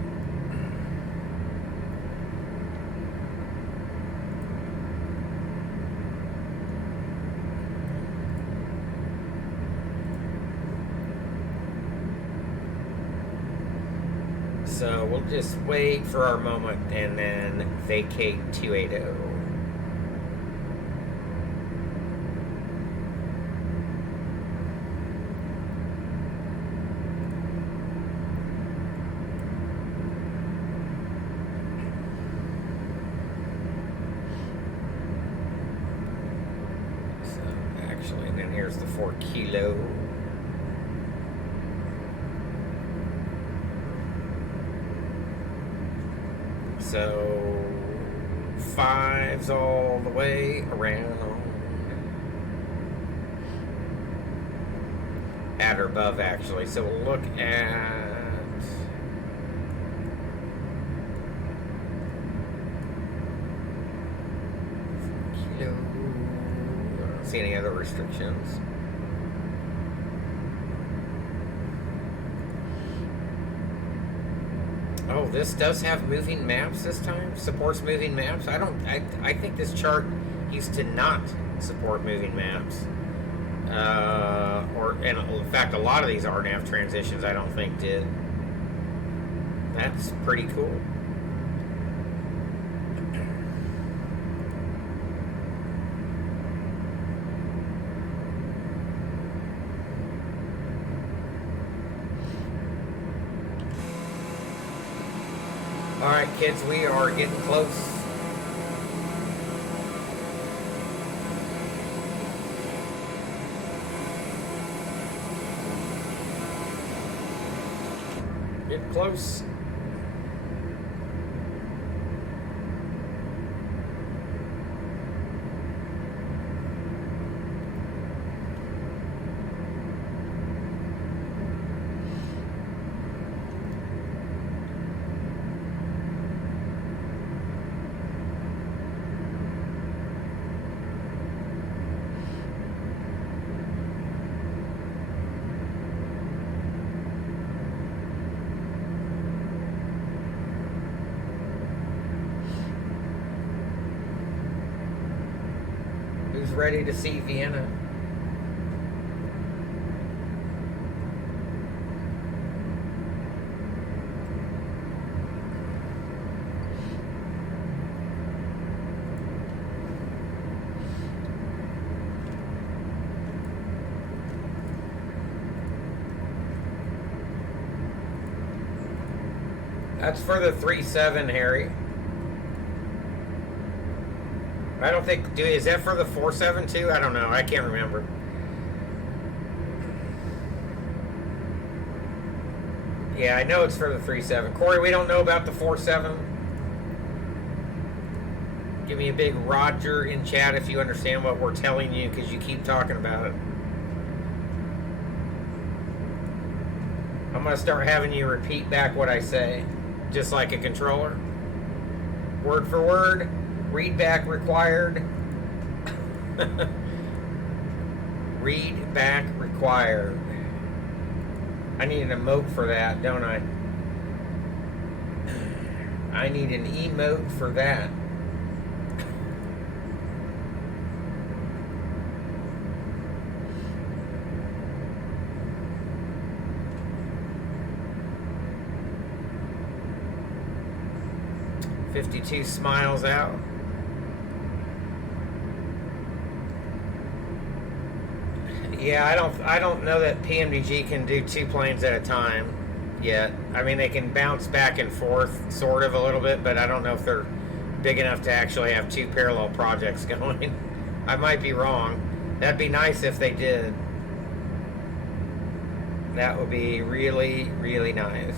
So we'll just wait for our moment and then vacate 280. And then here's the 4 kilo. So 5's all the way around. At or above, actually. So we'll look at kilo. I don't see any other restrictions. Oh, this does have moving maps this time? Supports moving maps? I think this chart used to not support moving maps. And in fact, a lot of these RNAV transitions I don't think did. That's pretty cool. All right, kids, we are getting close. Getting close. Who's ready to see Vienna? That's for the 3.7, Harry. I don't think. Is that for the 4.7 too? I don't know. I can't remember. Yeah, I know it's for the 3.7. Corey, we don't know about the 4.7. Give me a big Roger in chat if you understand what we're telling you, because you keep talking about it. I'm going to start having you repeat back what I say, just like a controller. Word for word, read back required. Read back required. I need an emote for that, don't I? I need an emote for that. "52 smiles out." Yeah, I don't know that PMDG can do 2 planes at a time yet. I mean, they can bounce back and forth sort of a little bit, but I don't know if they're big enough to actually have 2 parallel projects going. I might be wrong. That'd be nice if they did. That would be really, really nice.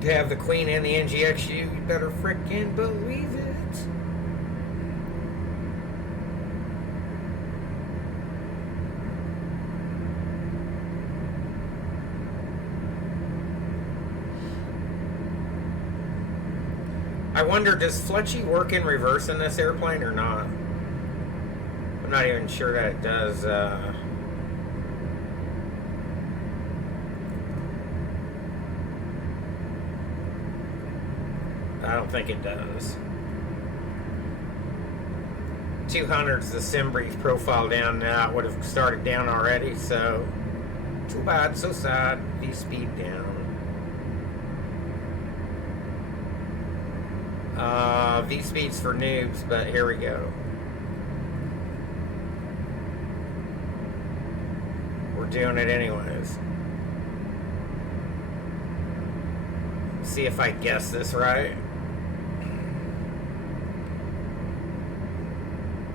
To have the Queen and the NGXU, you better frickin' believe it. I wonder, does Fletchy work in reverse in this airplane or not? I'm not even sure that it does. I don't think it does. 200's the sim brief profile down now. It would have started down already, so too bad, so sad. V-speed down. V-speed's for noobs, but here we go. We're doing it anyways. See if I guess this right.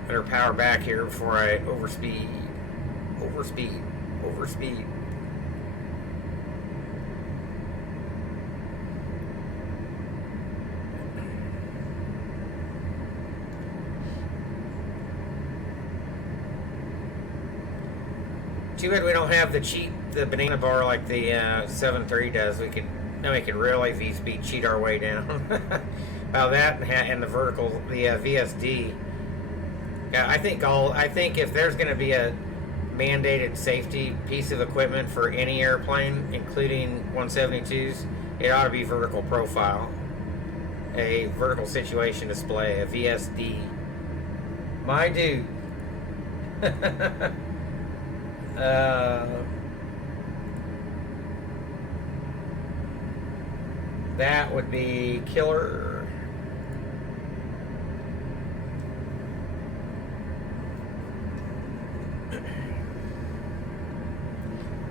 Better power back here before I overspeed. Overspeed. Overspeed. Too bad we don't have the banana bar like the 7.3 does. Then we could really V-speed cheat our way down. Well, that and the vertical, the VSD. Yeah, I think if there's going to be a mandated safety piece of equipment for any airplane, including 172s, it ought to be vertical profile, a vertical situation display, a VSD. My dude. That would be killer.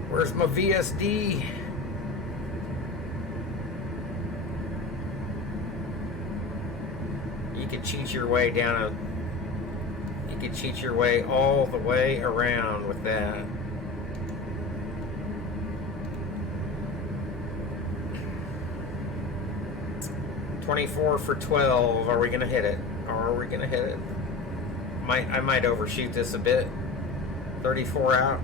Where's my VSD? You could cheat your way down you could cheat your way all the way around with that. $24 for 12. Are we gonna hit it? Are we gonna hit it? I might overshoot this a bit. 34 out.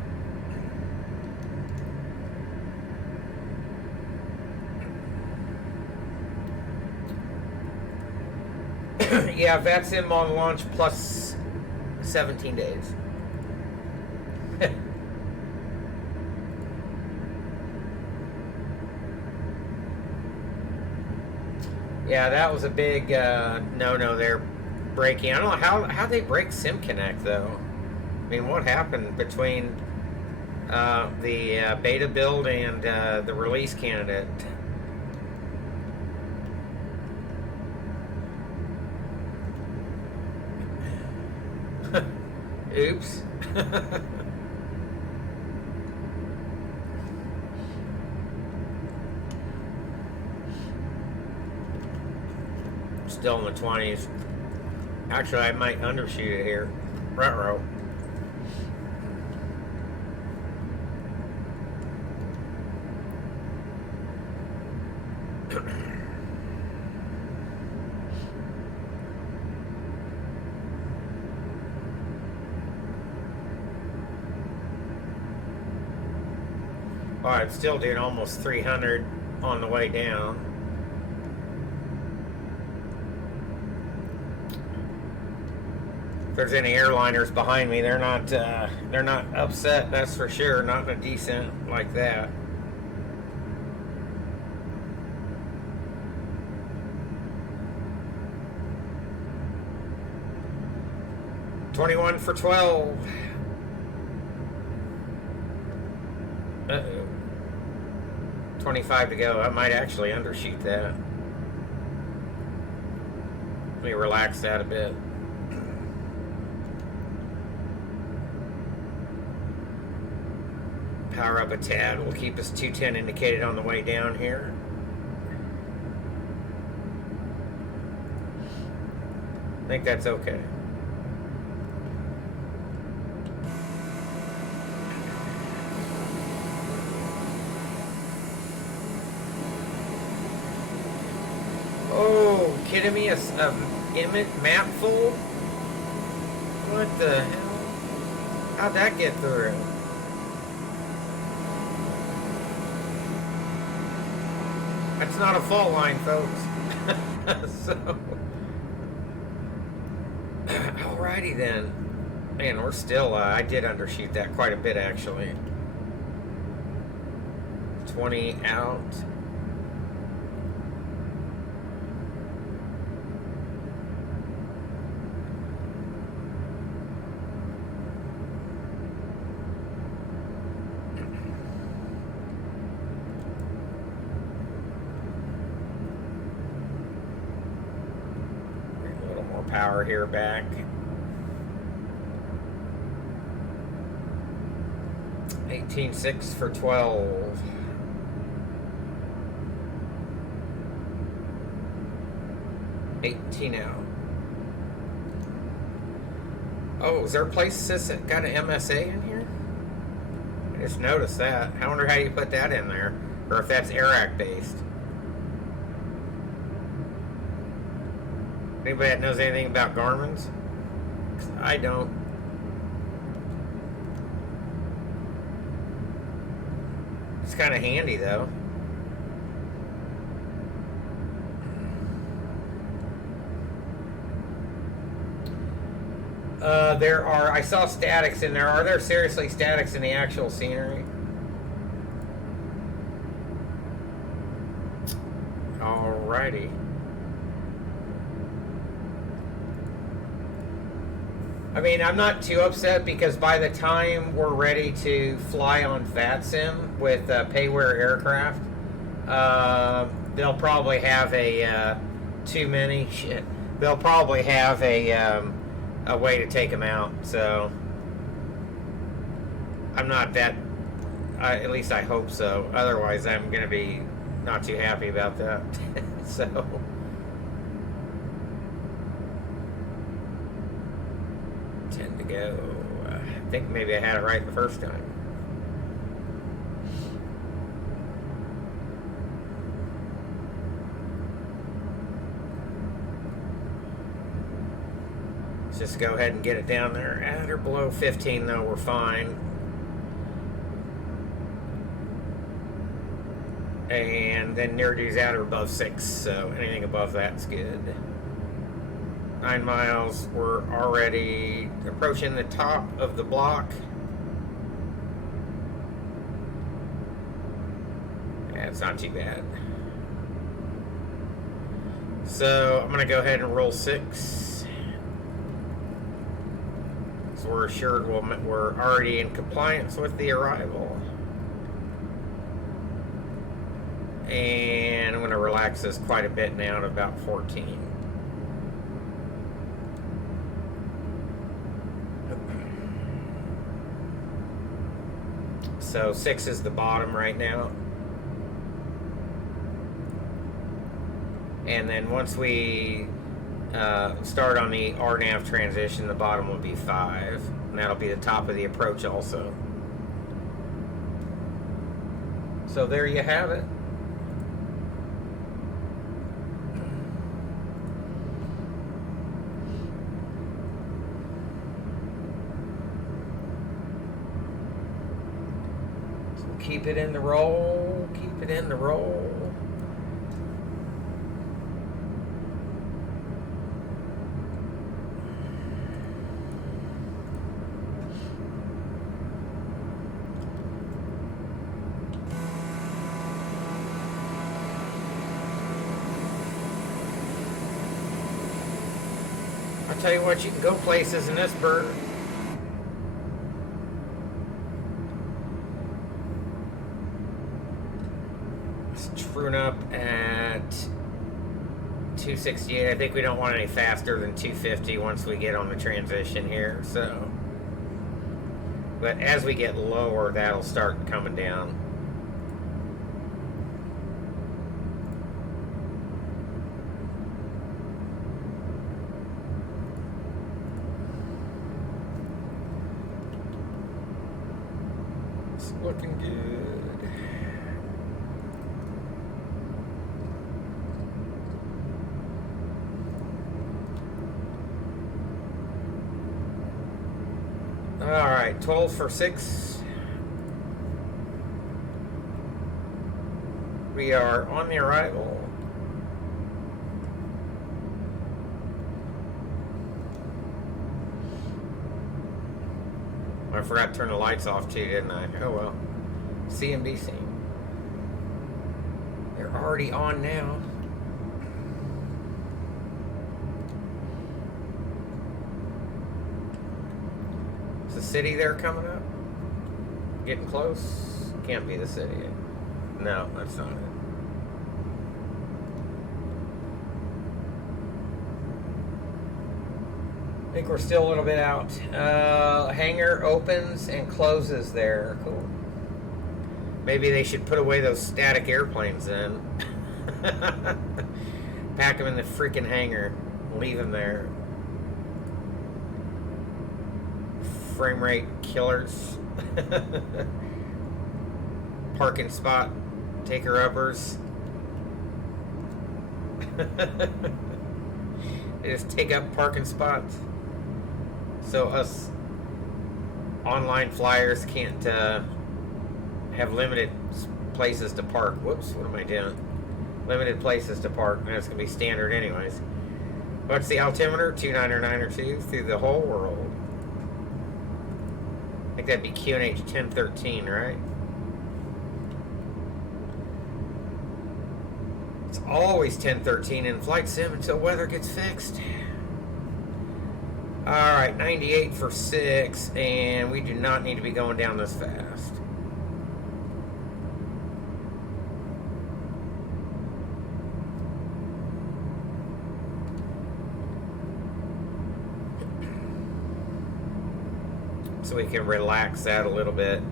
Yeah, VATSIM on launch plus 17 days. Yeah, that was a big no-no there, breaking. I don't know how they break SimConnect, though. I mean, what happened between the beta build and the release candidate? Oops. still in the 20s. Actually, I might undershoot it here. Ruh-roh. Well, it's still doing almost 300 on the way down. If there's any airliners behind me, they're not upset. That's for sure. Not in a descent like that. $21 for 12. Uh-oh. 25 to go. I might actually undershoot that. Let me relax that a bit. Power up a tad. We'll keep us 210 indicated on the way down here. I think that's okay. Oh, kidding me? A map full? What the hell? How'd that get through? That's not a fault line, folks. So, alrighty then. Man, we're still, I did undershoot that quite a bit, actually. 20 out. Power here back. 18.6 for 12. $18 out. Oh, is there a place that's got an MSA in here? I just noticed that. I wonder how you put that in there, or if that's Iraq based. Anybody that knows anything about Garmin's? 'Cause I don't. It's kind of handy though. I saw statics in there. Are there seriously statics in the actual scenery? Alrighty. I mean, I'm not too upset because by the time we're ready to fly on VATSIM with Payware aircraft, they'll probably have a They'll probably have a way to take them out. So I'm not that. At least I hope so. Otherwise, I'm going to be not too happy about that. So. To go. I think maybe I had it right the first time. Let's just go ahead and get it down there. At or below 15 though, we're fine. And then near dues at or above 6, so anything above that's good. 9 miles, we're already approaching the top of the block. Yeah, it's not too bad. So I'm gonna go ahead and roll 6. So we're assured we're already in compliance with the arrival. And I'm gonna relax this quite a bit now to about 14. So 6 is the bottom right now. And then once we start on the RNAV transition. The bottom will be 5, and that'll be the top of the approach also. So there you have it. So keep it in the roll. Keep it in the roll. I'll tell you what, you can go places in this bird. It's truing up at 268. I think we don't want any faster than 250 once we get on the transition here. So, but as we get lower, that'll start coming down. Looking good. All right, 12 for 6. We are on the arrival. I forgot to turn the lights off too, didn't I? Oh well. CNBC. They're already on now. Is the city there coming up? Getting close? Can't be the city. No, that's not it. I think we're still a little bit out. Hangar opens and closes there. Cool. Maybe they should put away those static airplanes then. Pack them in the freaking hangar. Leave them there. Frame rate killers. Parking spot taker-uppers. They just take up parking spots. So us online flyers can't have limited places to park. Whoops, what am I doing? Limited places to park, and that's going to be standard anyways. What's the altimeter? 299 through the whole world. I think that'd be QNH 1013, right? It's always 1013 in flight sim until weather gets fixed. Alright, 98 for 6, and we do not need to be going down this fast. So we can relax that a little bit.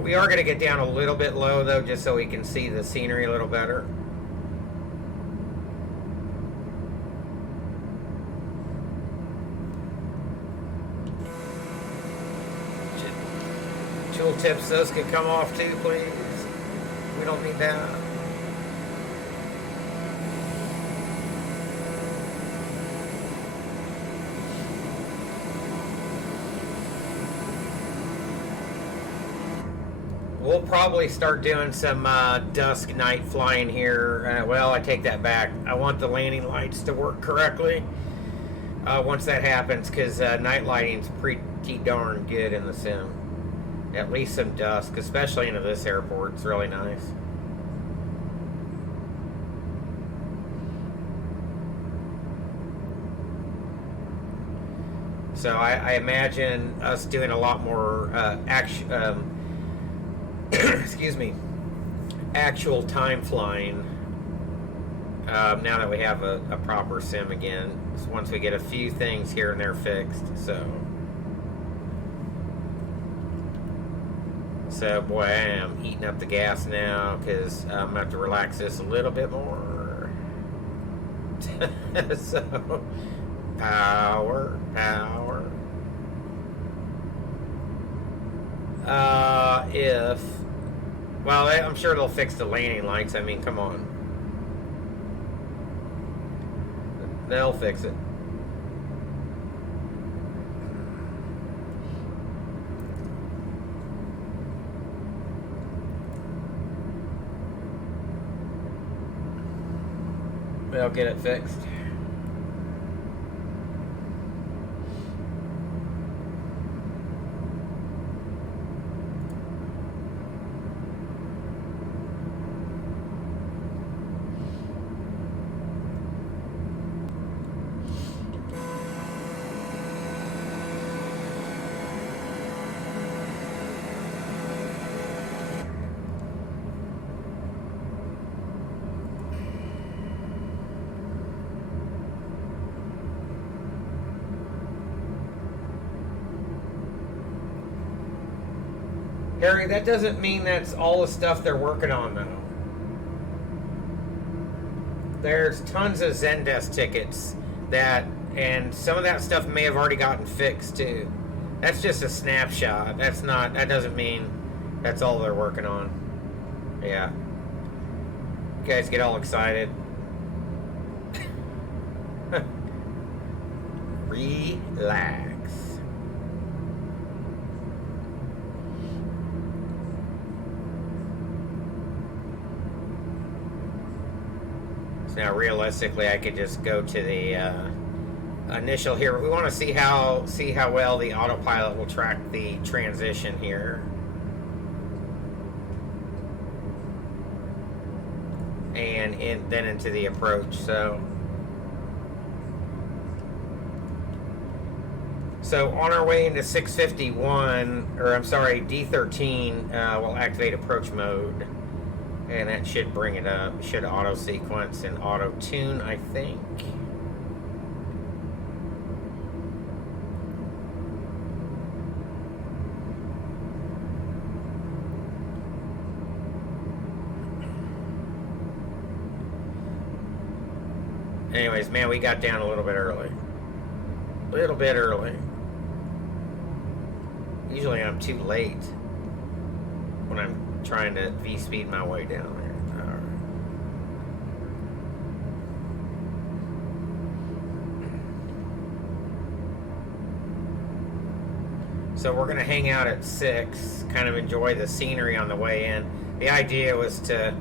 We are going to get down a little bit low though, just so we can see the scenery a little better. Tool tips, those could come off too, please. We don't need that. We'll probably start doing some dusk night flying here. Well, I take that back. I want the landing lights to work correctly once that happens, because night lighting's pretty darn good in the sim. At least some dusk, especially into this airport. It's really nice. So I imagine us doing a lot more excuse me, actual time flying now that we have a proper sim again. So once we get a few things here and there fixed. So boy, I am eating up the gas now because I'm going to have to relax this a little bit more. So, power. If, well, I'm sure they'll fix the landing lights. I mean, come on. They'll fix it. They'll get it fixed. Harry, that doesn't mean that's all the stuff they're working on, though. There's tons of Zendesk tickets and some of that stuff may have already gotten fixed too. That's just a snapshot. That doesn't mean that's all they're working on. Yeah. You guys get all excited. Relax. Now, realistically, I could just go to the initial here. We want to see how well the autopilot will track the transition here, and then into the approach. So on our way into 651, or I'm sorry, D13, we'll activate approach mode. And that should bring it up. It should auto sequence and auto tune, I think. Anyways, man, we got down a little bit early. Usually I'm too late when I'm trying to V-speed my way down there. All right. So we're going to hang out at 6, kind of enjoy the scenery on the way in. The idea was to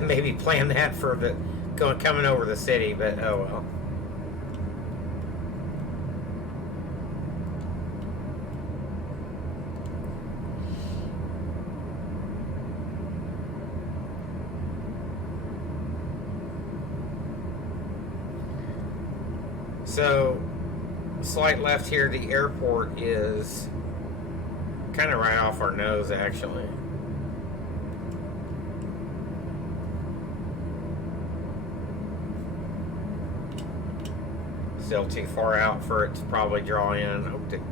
maybe plan that for coming over the city, but oh well. So, slight left here, the airport is kind of right off our nose, actually. Still too far out for it to probably draw in.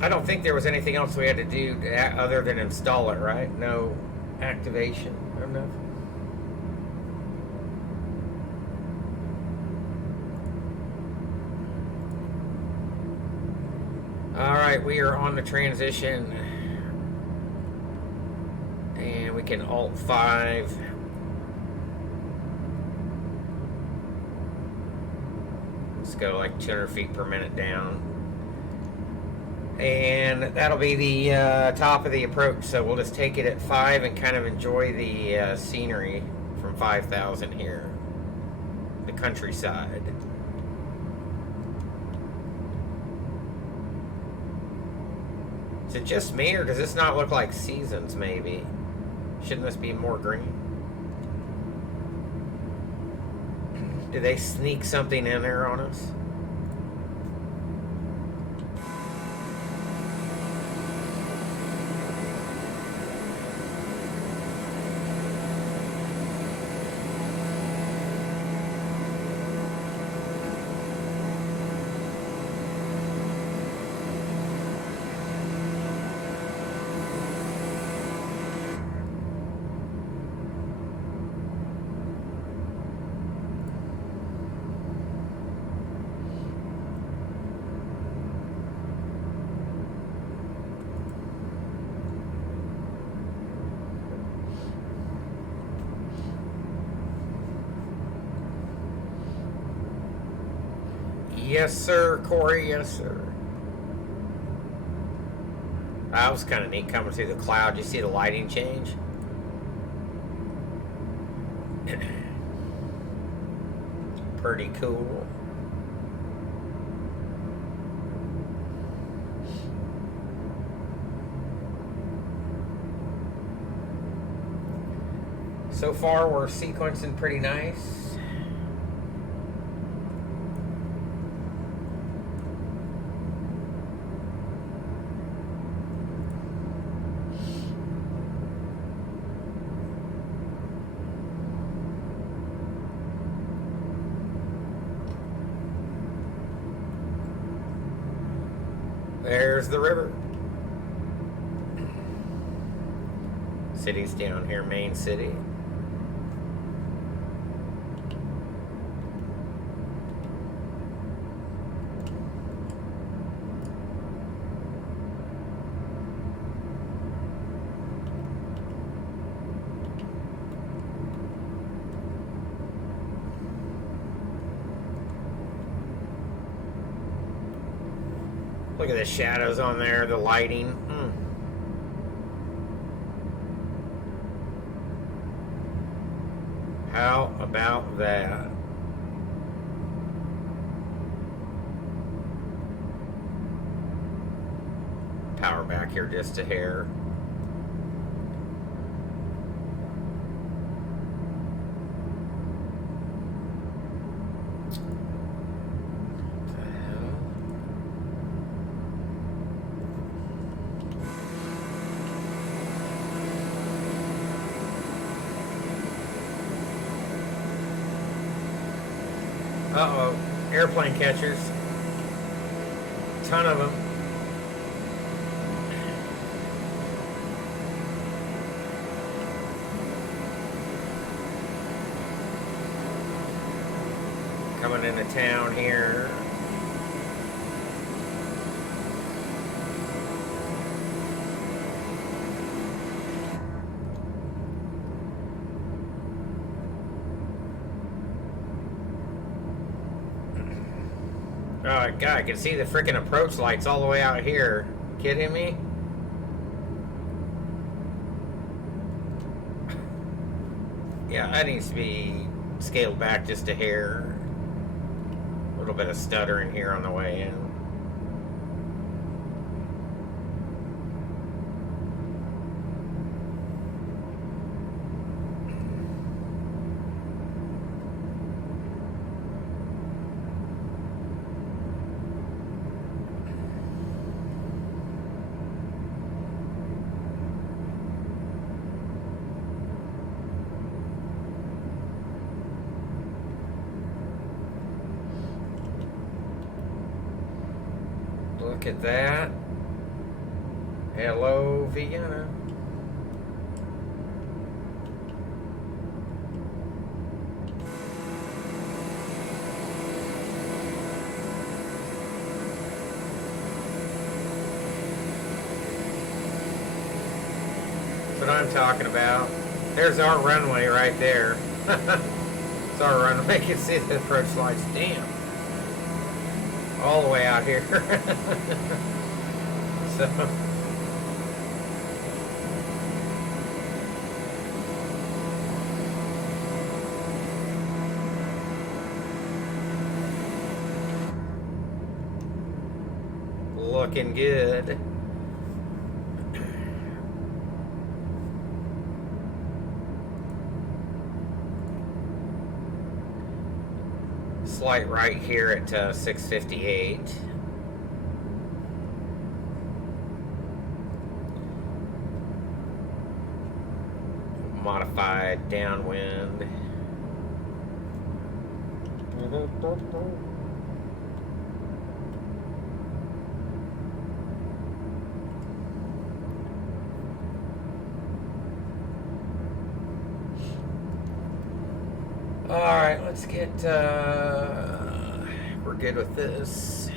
I don't think there was anything else we had to do other than install it, right? No activation or nothing. Alright, we are on the transition, and we can Alt 5. Let's go like 200 feet per minute down, and that'll be the top of the approach. So we'll just take it at 5 and kind of enjoy the scenery from 5,000 here, the countryside. Is it just me, or does this not look like seasons, maybe? Shouldn't this be more green? Do they sneak something in there on us? Yes, sir, Corey. Yes, sir. That was kind of neat coming through the cloud. You see the lighting change? Pretty cool. So far, we're sequencing pretty nice. There's the river. City's down here, main city. Look at the shadows on there, the lighting. How about that? Power back here just a hair. Uh-oh, airplane catchers. Ton of them. Coming into town here. Oh, God, I can see the freaking approach lights all the way out here. Kidding me? Yeah, that needs to be scaled back just a hair. A little bit of stuttering here on the way in. Look at that. Hello, Vienna. That's what I'm talking about. There's our runway right there. It's our runway. You can see the approach lights. Damn. All the way out here. So looking good. Slight right here at 658. Modified downwind. All right, let's get, we're good with this.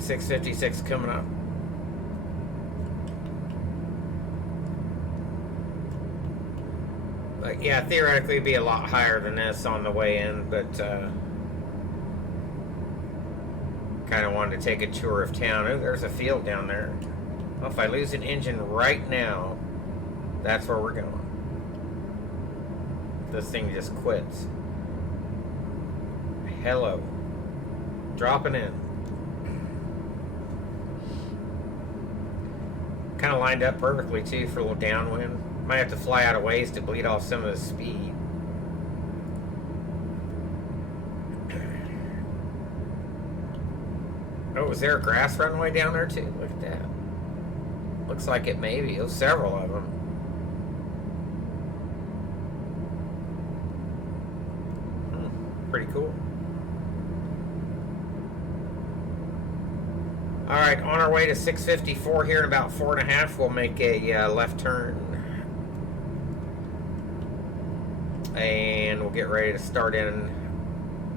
656 coming up. But yeah, theoretically it'd be a lot higher than this on the way in, but kind of wanted to take a tour of town. Oh, there's a field down there. Well, if I lose an engine right now, that's where we're going. This thing just quits. Hello. Dropping in. Kind of lined up perfectly too for a little downwind. Might have to fly out of ways to bleed off some of the speed. Oh, is there a grass runway down there too? Look at that. Looks like it may be. There's several of them. Pretty cool. Alright, on our way to 654 here in about 4.5. We'll make a left turn. And we'll get ready to start in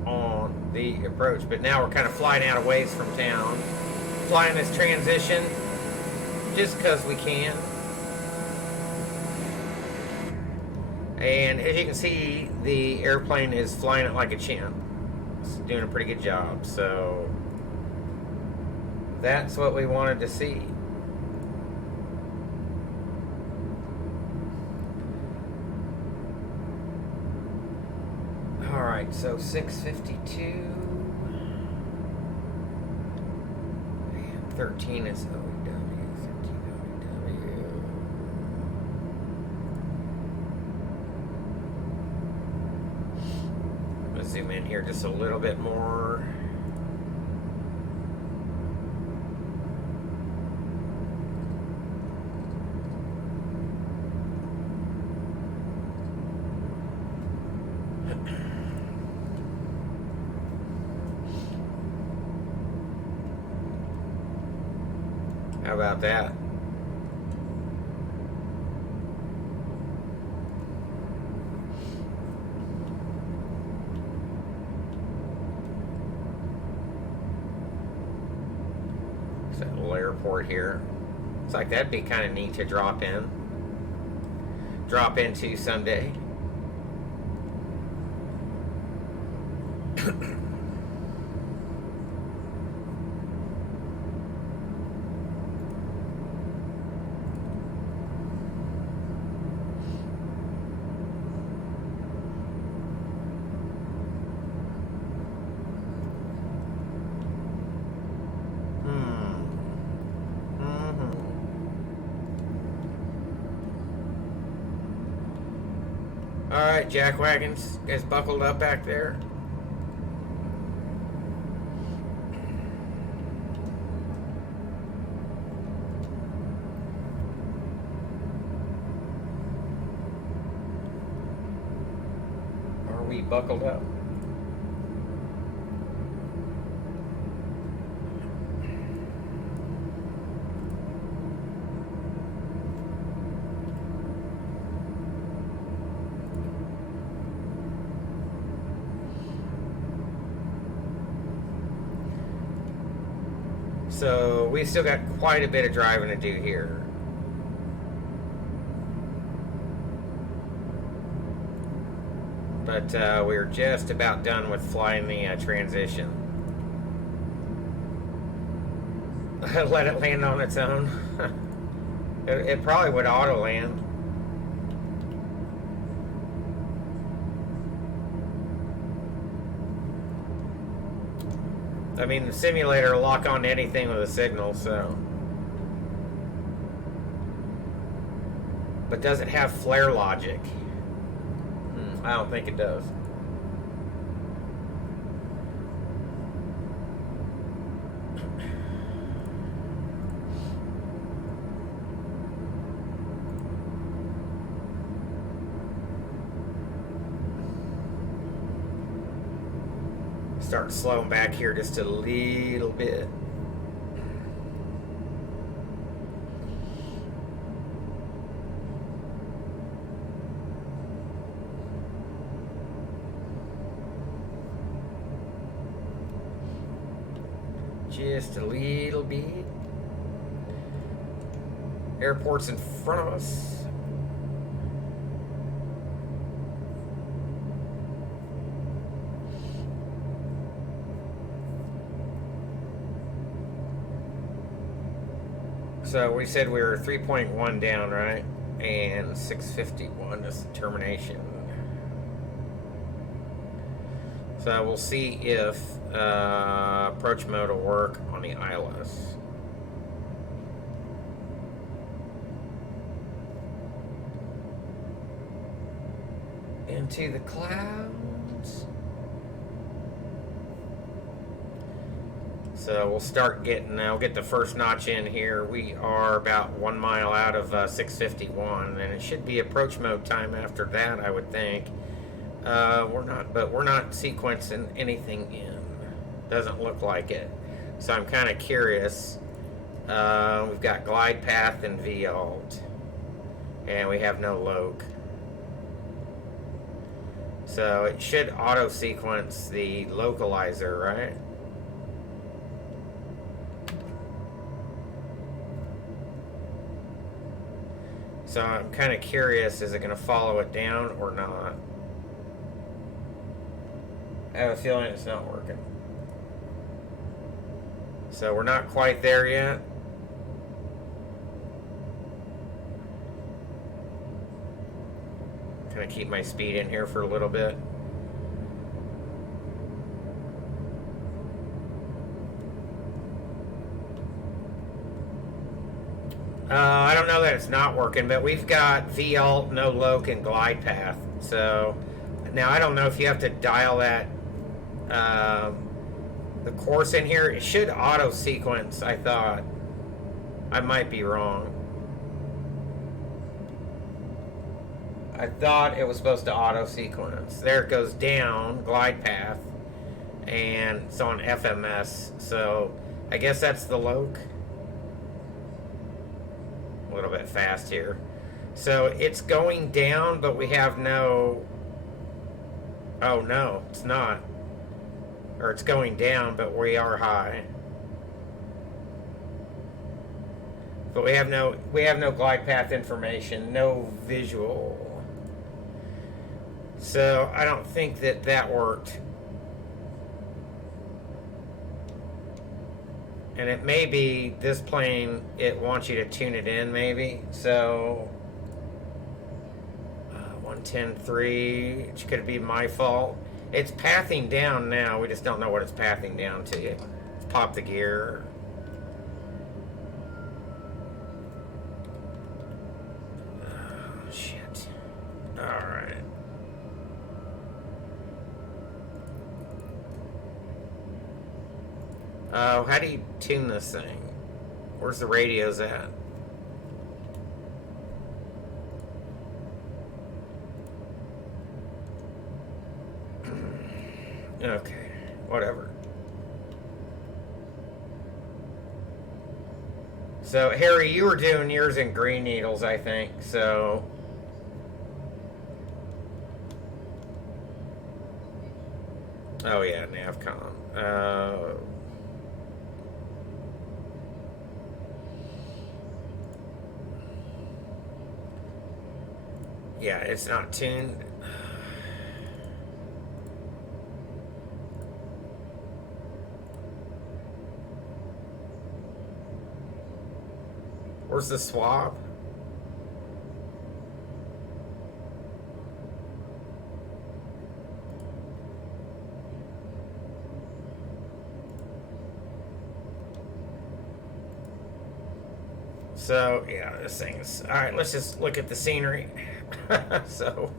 on the approach. But now we're kind of flying out of ways from town. Flying this transition just because we can. And as you can see, the airplane is flying it like a champ. It's doing a pretty good job. So that's what we wanted to see. Alright, so 652. And 13 is OW. 13 OW. Let's zoom in here just a little bit more. How about that? There's that little airport here. Looks like that'd be kind of neat to drop into someday. Alright, jackwagons. You guys buckled up back there? Are we buckled up? So we still got quite a bit of driving to do here. But we're just about done with flying the transition. Let it land on its own. It probably would auto land. I mean, the simulator will lock on to anything with a signal, so. But does it have flare logic? I don't think it does. Start slowing back here just a little bit. just a little bit. Airport's in front of us. So we said we were 3.1 down, right? And 651 is the termination. So we'll see if approach mode will work on the ILS. Into the clouds. So we'll start getting, I'll get the first notch in here. We are about 1 mile out of 651, and it should be approach mode time after that, I would think. We're not sequencing anything in. Doesn't look like it. So I'm kind of curious. We've got glide path and V-alt, and we have no loc. So it should auto sequence the localizer, right? So I'm kind of curious, is it going to follow it down or not? I have a feeling it's not working. So we're not quite there yet. Kind of keep my speed in here for a little bit. I don't know that it's not working, but we've got V-alt, no loc, and glide path. So now I don't know if you have to dial that the course in here. It should auto sequence, I thought. I might be wrong. I thought it was supposed to auto sequence. There it goes down, glide path, and it's on FMS. So I guess that's the loc. A little bit fast here. So it's going down, but we have no... Oh no, it's not. Or it's going down, but we are high. But we have no glide path information, no visual. So I don't think that worked. And it may be this plane, it wants you to tune it in, maybe. So 110.3, which could be my fault. It's pathing down now. We just don't know what it's pathing down to. Let's pop the gear. Oh, shit. All right. Oh, how do you tune this thing? Where's the radios at? Okay, whatever. So, Harry, you were doing yours in green needles, I think, so... Oh, yeah, Navcom. Yeah, it's not tuned. Where's the swab? So, yeah, this thing's... Alright, let's just look at the scenery. So...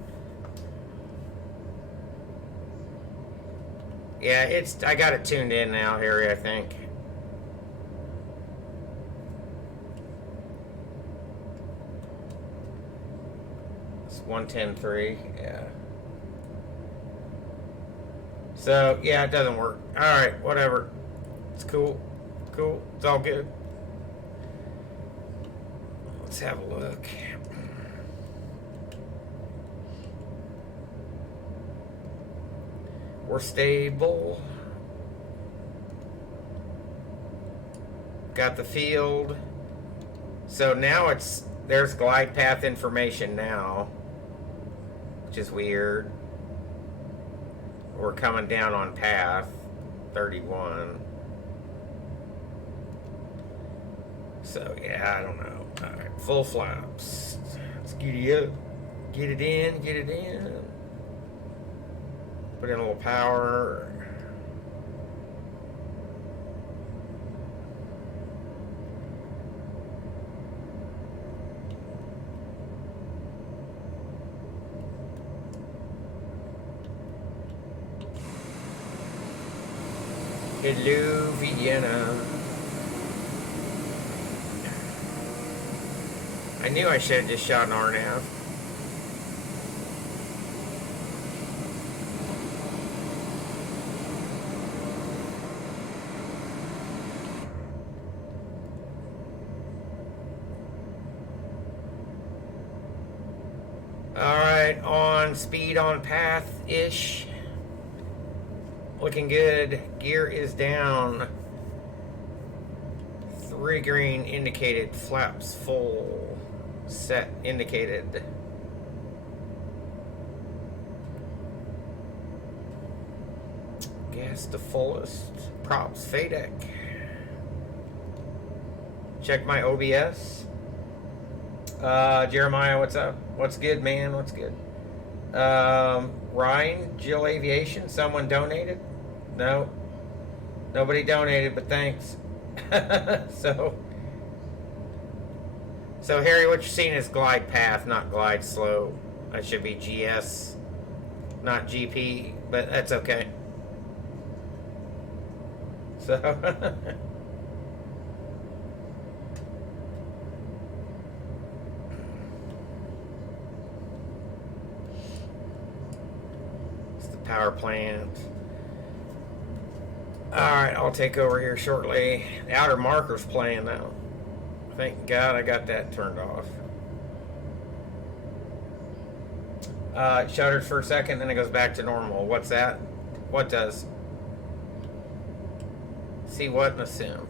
Yeah, I got it tuned in now, Harry, I think. It's 110.3, yeah. So, yeah, it doesn't work. Alright, whatever. It's cool. Cool. It's all good. Let's have a look. We're stable. got the field. So now there's glide path information now, which is weird. We're coming down on path 31. So yeah, I don't know. All right, full flaps. Let's get it up. Get it in, get it in. Put in a little power. Hello, Vienna. I knew I should have just shot an RNAV. Alright, on speed, on path-ish. Looking good. Gear is down. 3 green indicated. Flaps full. Set indicated. Gas to fullest. Props FADEC. Check my OBS. Jeremiah, what's up? What's good, man? What's good? Ryan, Jill Aviation, someone donated? No. Nobody donated, but thanks. So Harry, what you're seeing is glide path, not glide slow. That should be GS, not GP, but that's okay. So it's the power plant. Alright, I'll take over here shortly. The outer marker's playing now. Thank God I got that turned off. It shutters for a second, then it goes back to normal. What's that? What does? See what in the sim?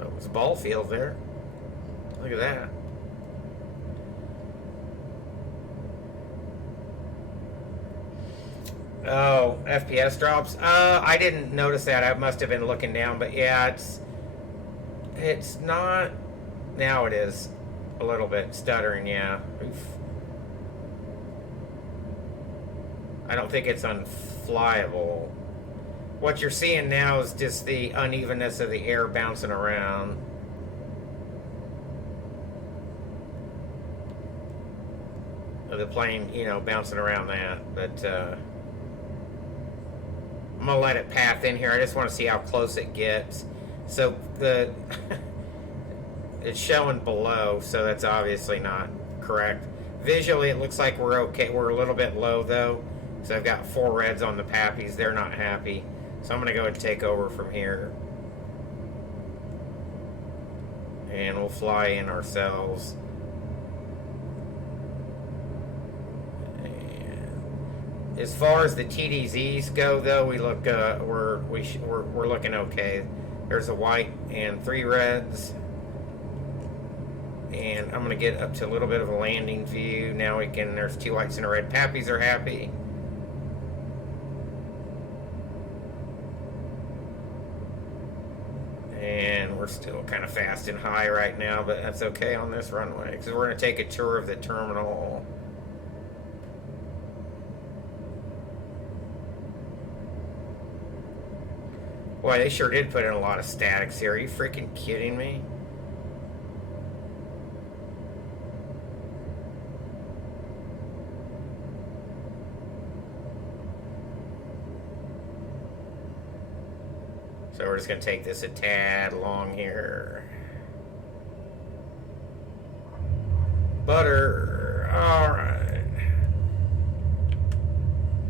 Oh, there's a ball field there. Look at that. Oh, FPS drops. I didn't notice that. I must have been looking down, but yeah, it's not. Now it is a little bit stuttering. Yeah. Oof. I don't think it's unflyable. What you're seeing now is just the unevenness of the air bouncing around. Of the plane, bouncing around that, but. I'm gonna let it path in here. I just want to see how close it gets. So it's showing below, so that's obviously not correct. Visually, it looks like we're okay. We're a little bit low though, so I've got 4 reds on the pappies. They're not happy, so I'm gonna go and take over from here, and we'll fly in ourselves. As far as the TDZs go, though, we look we're looking okay. There's a white and 3 reds, and I'm gonna get up to a little bit of a landing view. Now we can. There's 2 whites and a red. Pappies are happy. And we're still kind of fast and high right now, but that's okay on this runway because we're gonna take a tour of the terminal. Boy, they sure did put in a lot of statics here. Are you freaking kidding me? So we're just going to take this a tad long here. Butter. All right.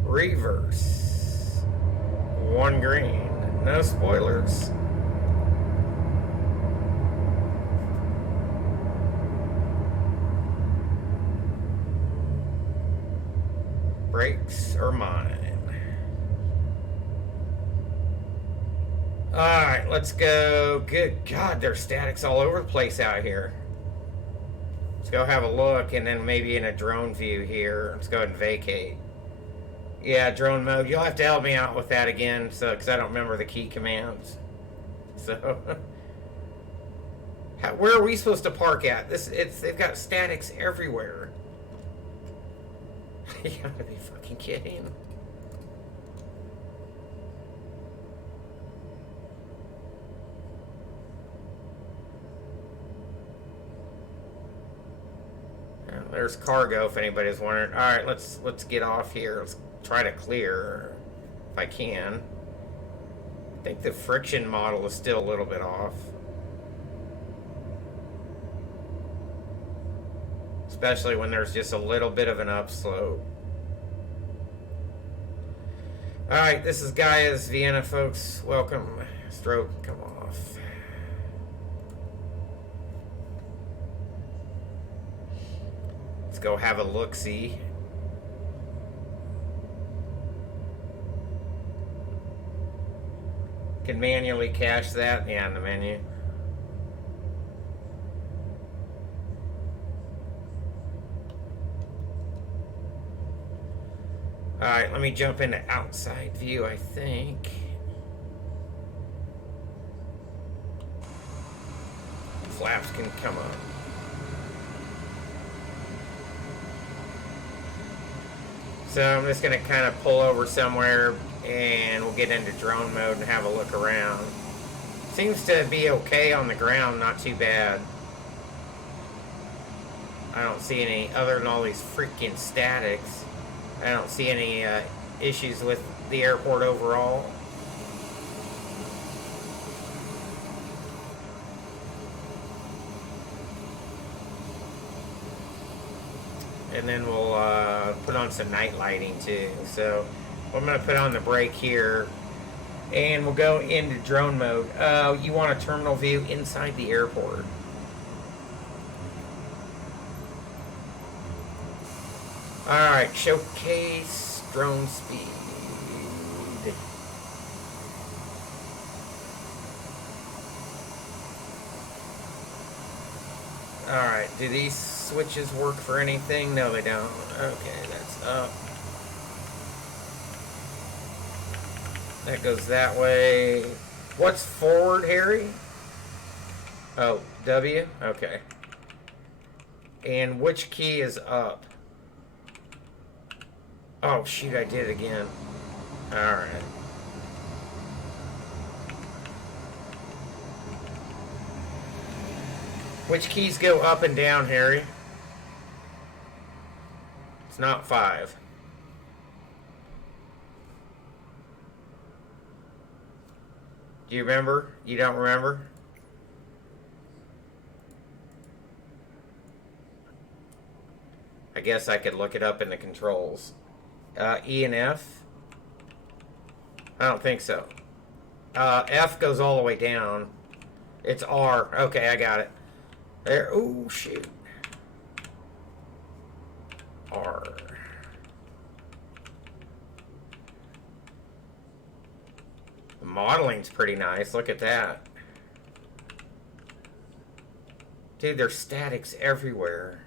Reverse. 1 green. No spoilers. brakes are mine. Alright, let's go. Good God, there's statics all over the place out here. Let's go have a look, and then maybe in a drone view here. Let's go ahead and vacate. Yeah, drone mode. You'll have to help me out with that again, so because I don't remember the key commands. So, where are we supposed to park at? They've got statics everywhere. You gotta be fucking kidding. There's cargo if anybody's wondering. Alright, let's get off here. Let's try to clear if I can. I think the friction model is still a little bit off. Especially when there's just a little bit of an upslope. Alright, this is Gaya's Vienna, folks. Welcome. Stroke, come off. Let's go have a look-see. Can manually cache that? Yeah, in the menu. Alright, let me jump into outside view, I think. Flaps can come up. So I'm just going to kind of pull over somewhere and we'll get into drone mode and have a look around. Seems to be okay on the ground, not too bad. I don't see any, other than all these freaking statics, I don't see any issues with the airport overall. And then we'll put on some night lighting too. So I'm going to put on the brake here and we'll go into drone mode. You want a terminal view inside the airport. Alright, showcase drone speed. Alright, do these switches work for anything? No, they don't. Okay, that's up. That goes that way. What's forward, Harry? Oh, W? Okay. And which key is up? Oh, shoot, I did it again. Alright. Which keys go up and down, Harry? It's not 5. Do you remember? You don't remember? I guess I could look it up in the controls. E and F? I don't think so. F goes all the way down. It's R. Okay, I got it. There. Oh, shoot. R. The modeling's pretty nice. Look at that. Dude, there's statics everywhere.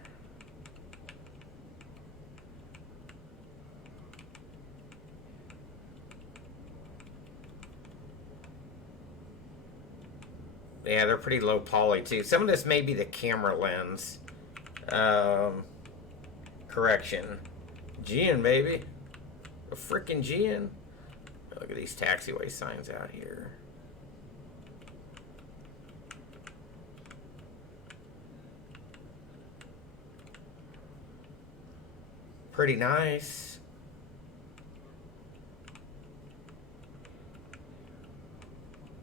Yeah, they're pretty low poly too. Some of this may be the camera lens. Correction. Gian, baby. A freaking Gian. Look at these taxiway signs out here. Pretty nice.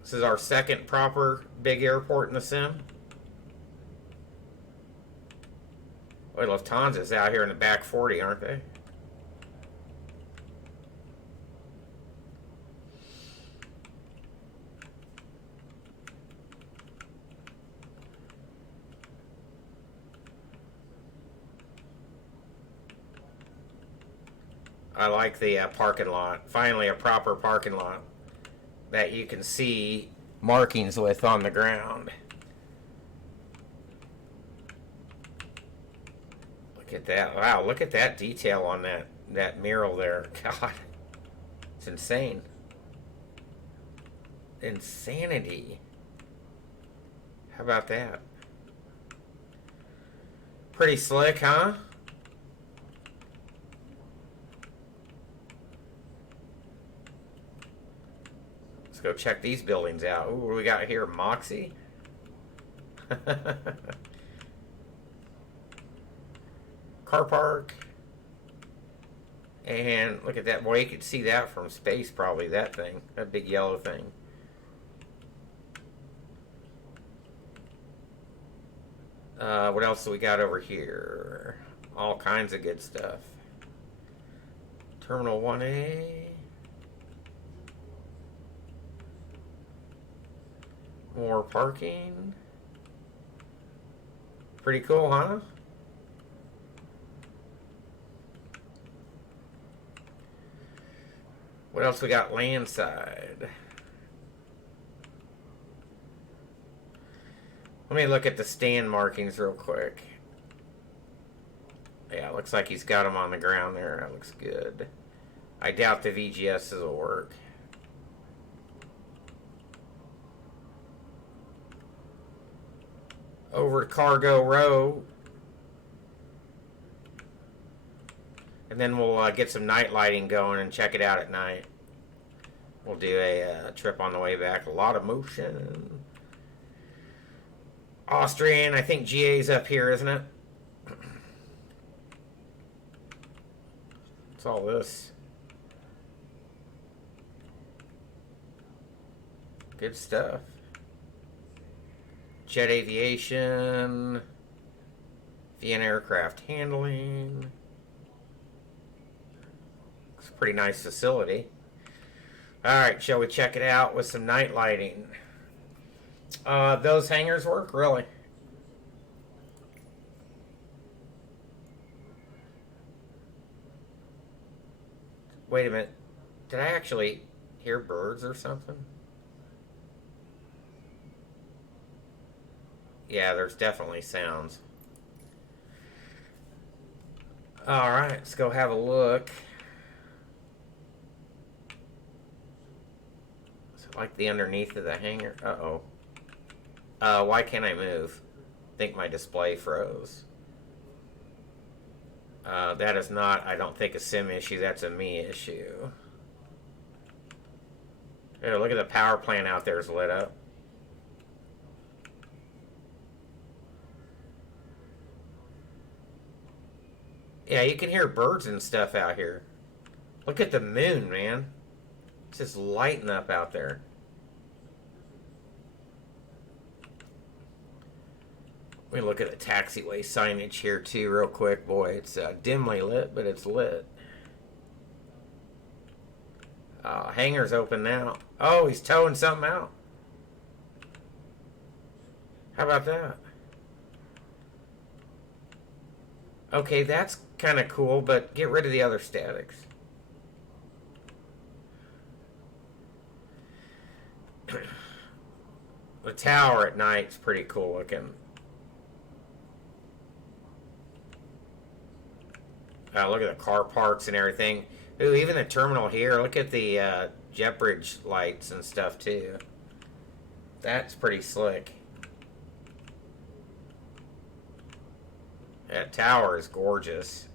This is our second proper big airport in the sim. Boy, Lufthansa's out here in the back 40, aren't they? I like the parking lot. Finally, a proper parking lot that you can see markings with on the ground. Look at that. Wow, look at that detail on that mural there. God, it's insane. Insanity. How about that? Pretty slick, huh? Let's go check these buildings out. Ooh, what do we got here? Moxie? Car park. And look at that. Boy, you could see that from space, probably, that thing. That big yellow thing. What else do we got over here? All kinds of good stuff. Terminal 1A. More parking. Pretty cool, huh? What else we got landside? Let me look at the stand markings real quick. Yeah, looks like he's got them on the ground there. That looks good. I doubt the VGSs will work. Over to cargo row. And then we'll get some night lighting going and check it out at night. We'll do a trip on the way back. A lot of motion. Austrian, I think GA's up here, isn't it? What's all this? Good stuff. Jet aviation. Vienna aircraft handling. It's a pretty nice facility. Alright, shall we check it out with some night lighting? Those hangars work? Really? Wait a minute. Did I actually hear birds or something? Yeah, there's definitely sounds. Alright, let's go have a look. Is it like the underneath of the hangar? Uh-oh. Why can't I move? I think my display froze. That is not, I don't think, a sim issue. That's a me issue. Here, look at the power plant out there is lit up. Yeah, you can hear birds and stuff out here. Look at the moon, man. It's just lighting up out there. Let me look at the taxiway signage here too real quick. Boy, it's dimly lit, but it's lit. Hangar's open now. Oh, he's towing something out. How about that? Okay, that's kind of cool, but get rid of the other statics. The tower at night's pretty cool looking. Look at the car parks and everything. Ooh, even the terminal here. Look at the jet bridge lights and stuff too. That's pretty slick. That tower is gorgeous.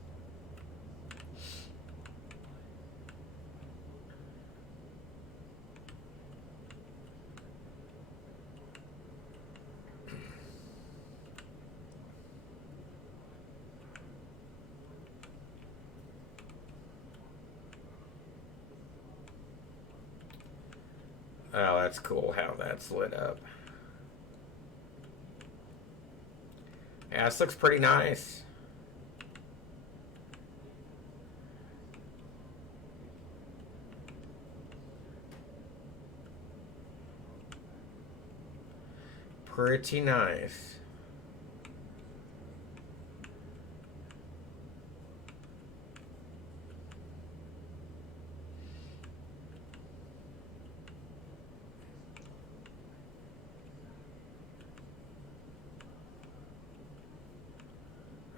Oh, that's cool how that's lit up. Yeah, this looks pretty nice. Pretty nice.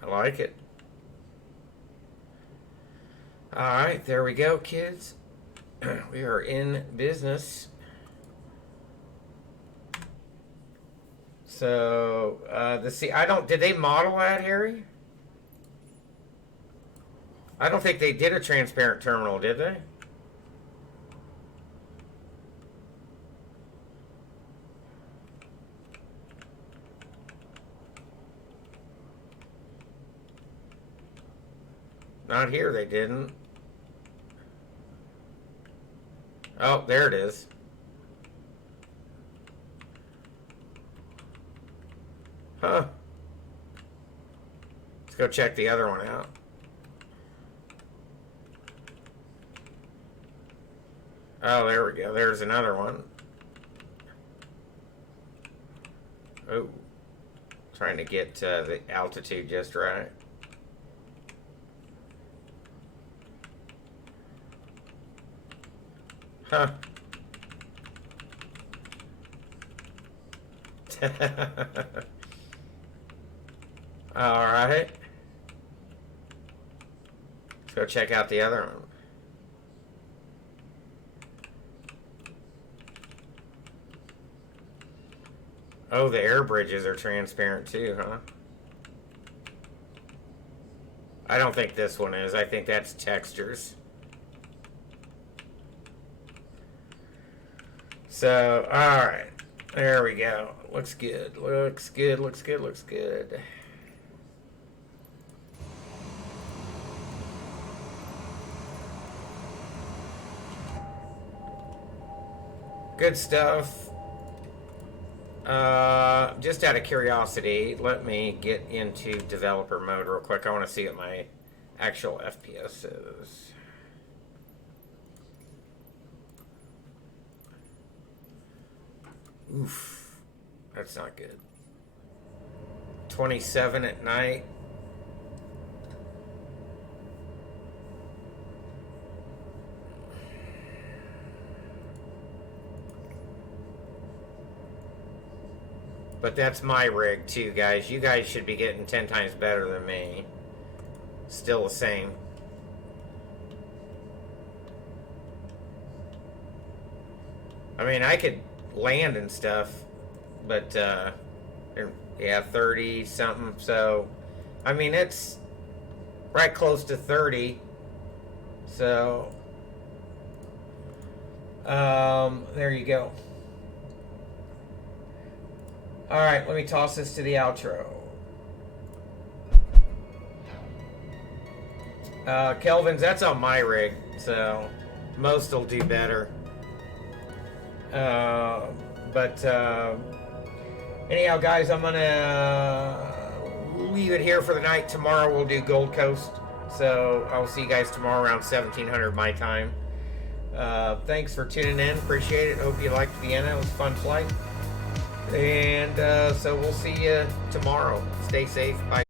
I like it. All right, there we go, kids. We are in business. So, did they model that, Harry? I don't think they did a transparent terminal, did they? Not here, they didn't. Oh, there it is. Huh. Let's go check the other one out. Oh, there we go. There's another one. Oh. Trying to get the altitude just right. Huh. All right. Let's go check out the other one. Oh, the air bridges are transparent too, huh? I don't think this one is. I think that's textures. So, alright. There we go. Looks good. Looks good. Looks good. Looks good. Good stuff. Just out of curiosity, let me get into developer mode real quick. I want to see what my actual FPS is. Oof, that's not good. 27 at night. But that's my rig too, guys. You guys should be getting 10 times better than me. Still the same. I mean, I could land and stuff, but yeah, 30 something. So I mean, it's right close to 30. So there you go. All right, let me toss this to the outro. Kelvin's, that's on my rig, so most will do better. But anyhow, guys, I'm gonna leave it here for the night. Tomorrow we'll do Gold Coast, so I'll see you guys tomorrow around 1700 my time. Thanks for tuning in. Appreciate it. Hope you liked Vienna. It was a fun flight. And so we'll see you tomorrow. Stay safe. Bye.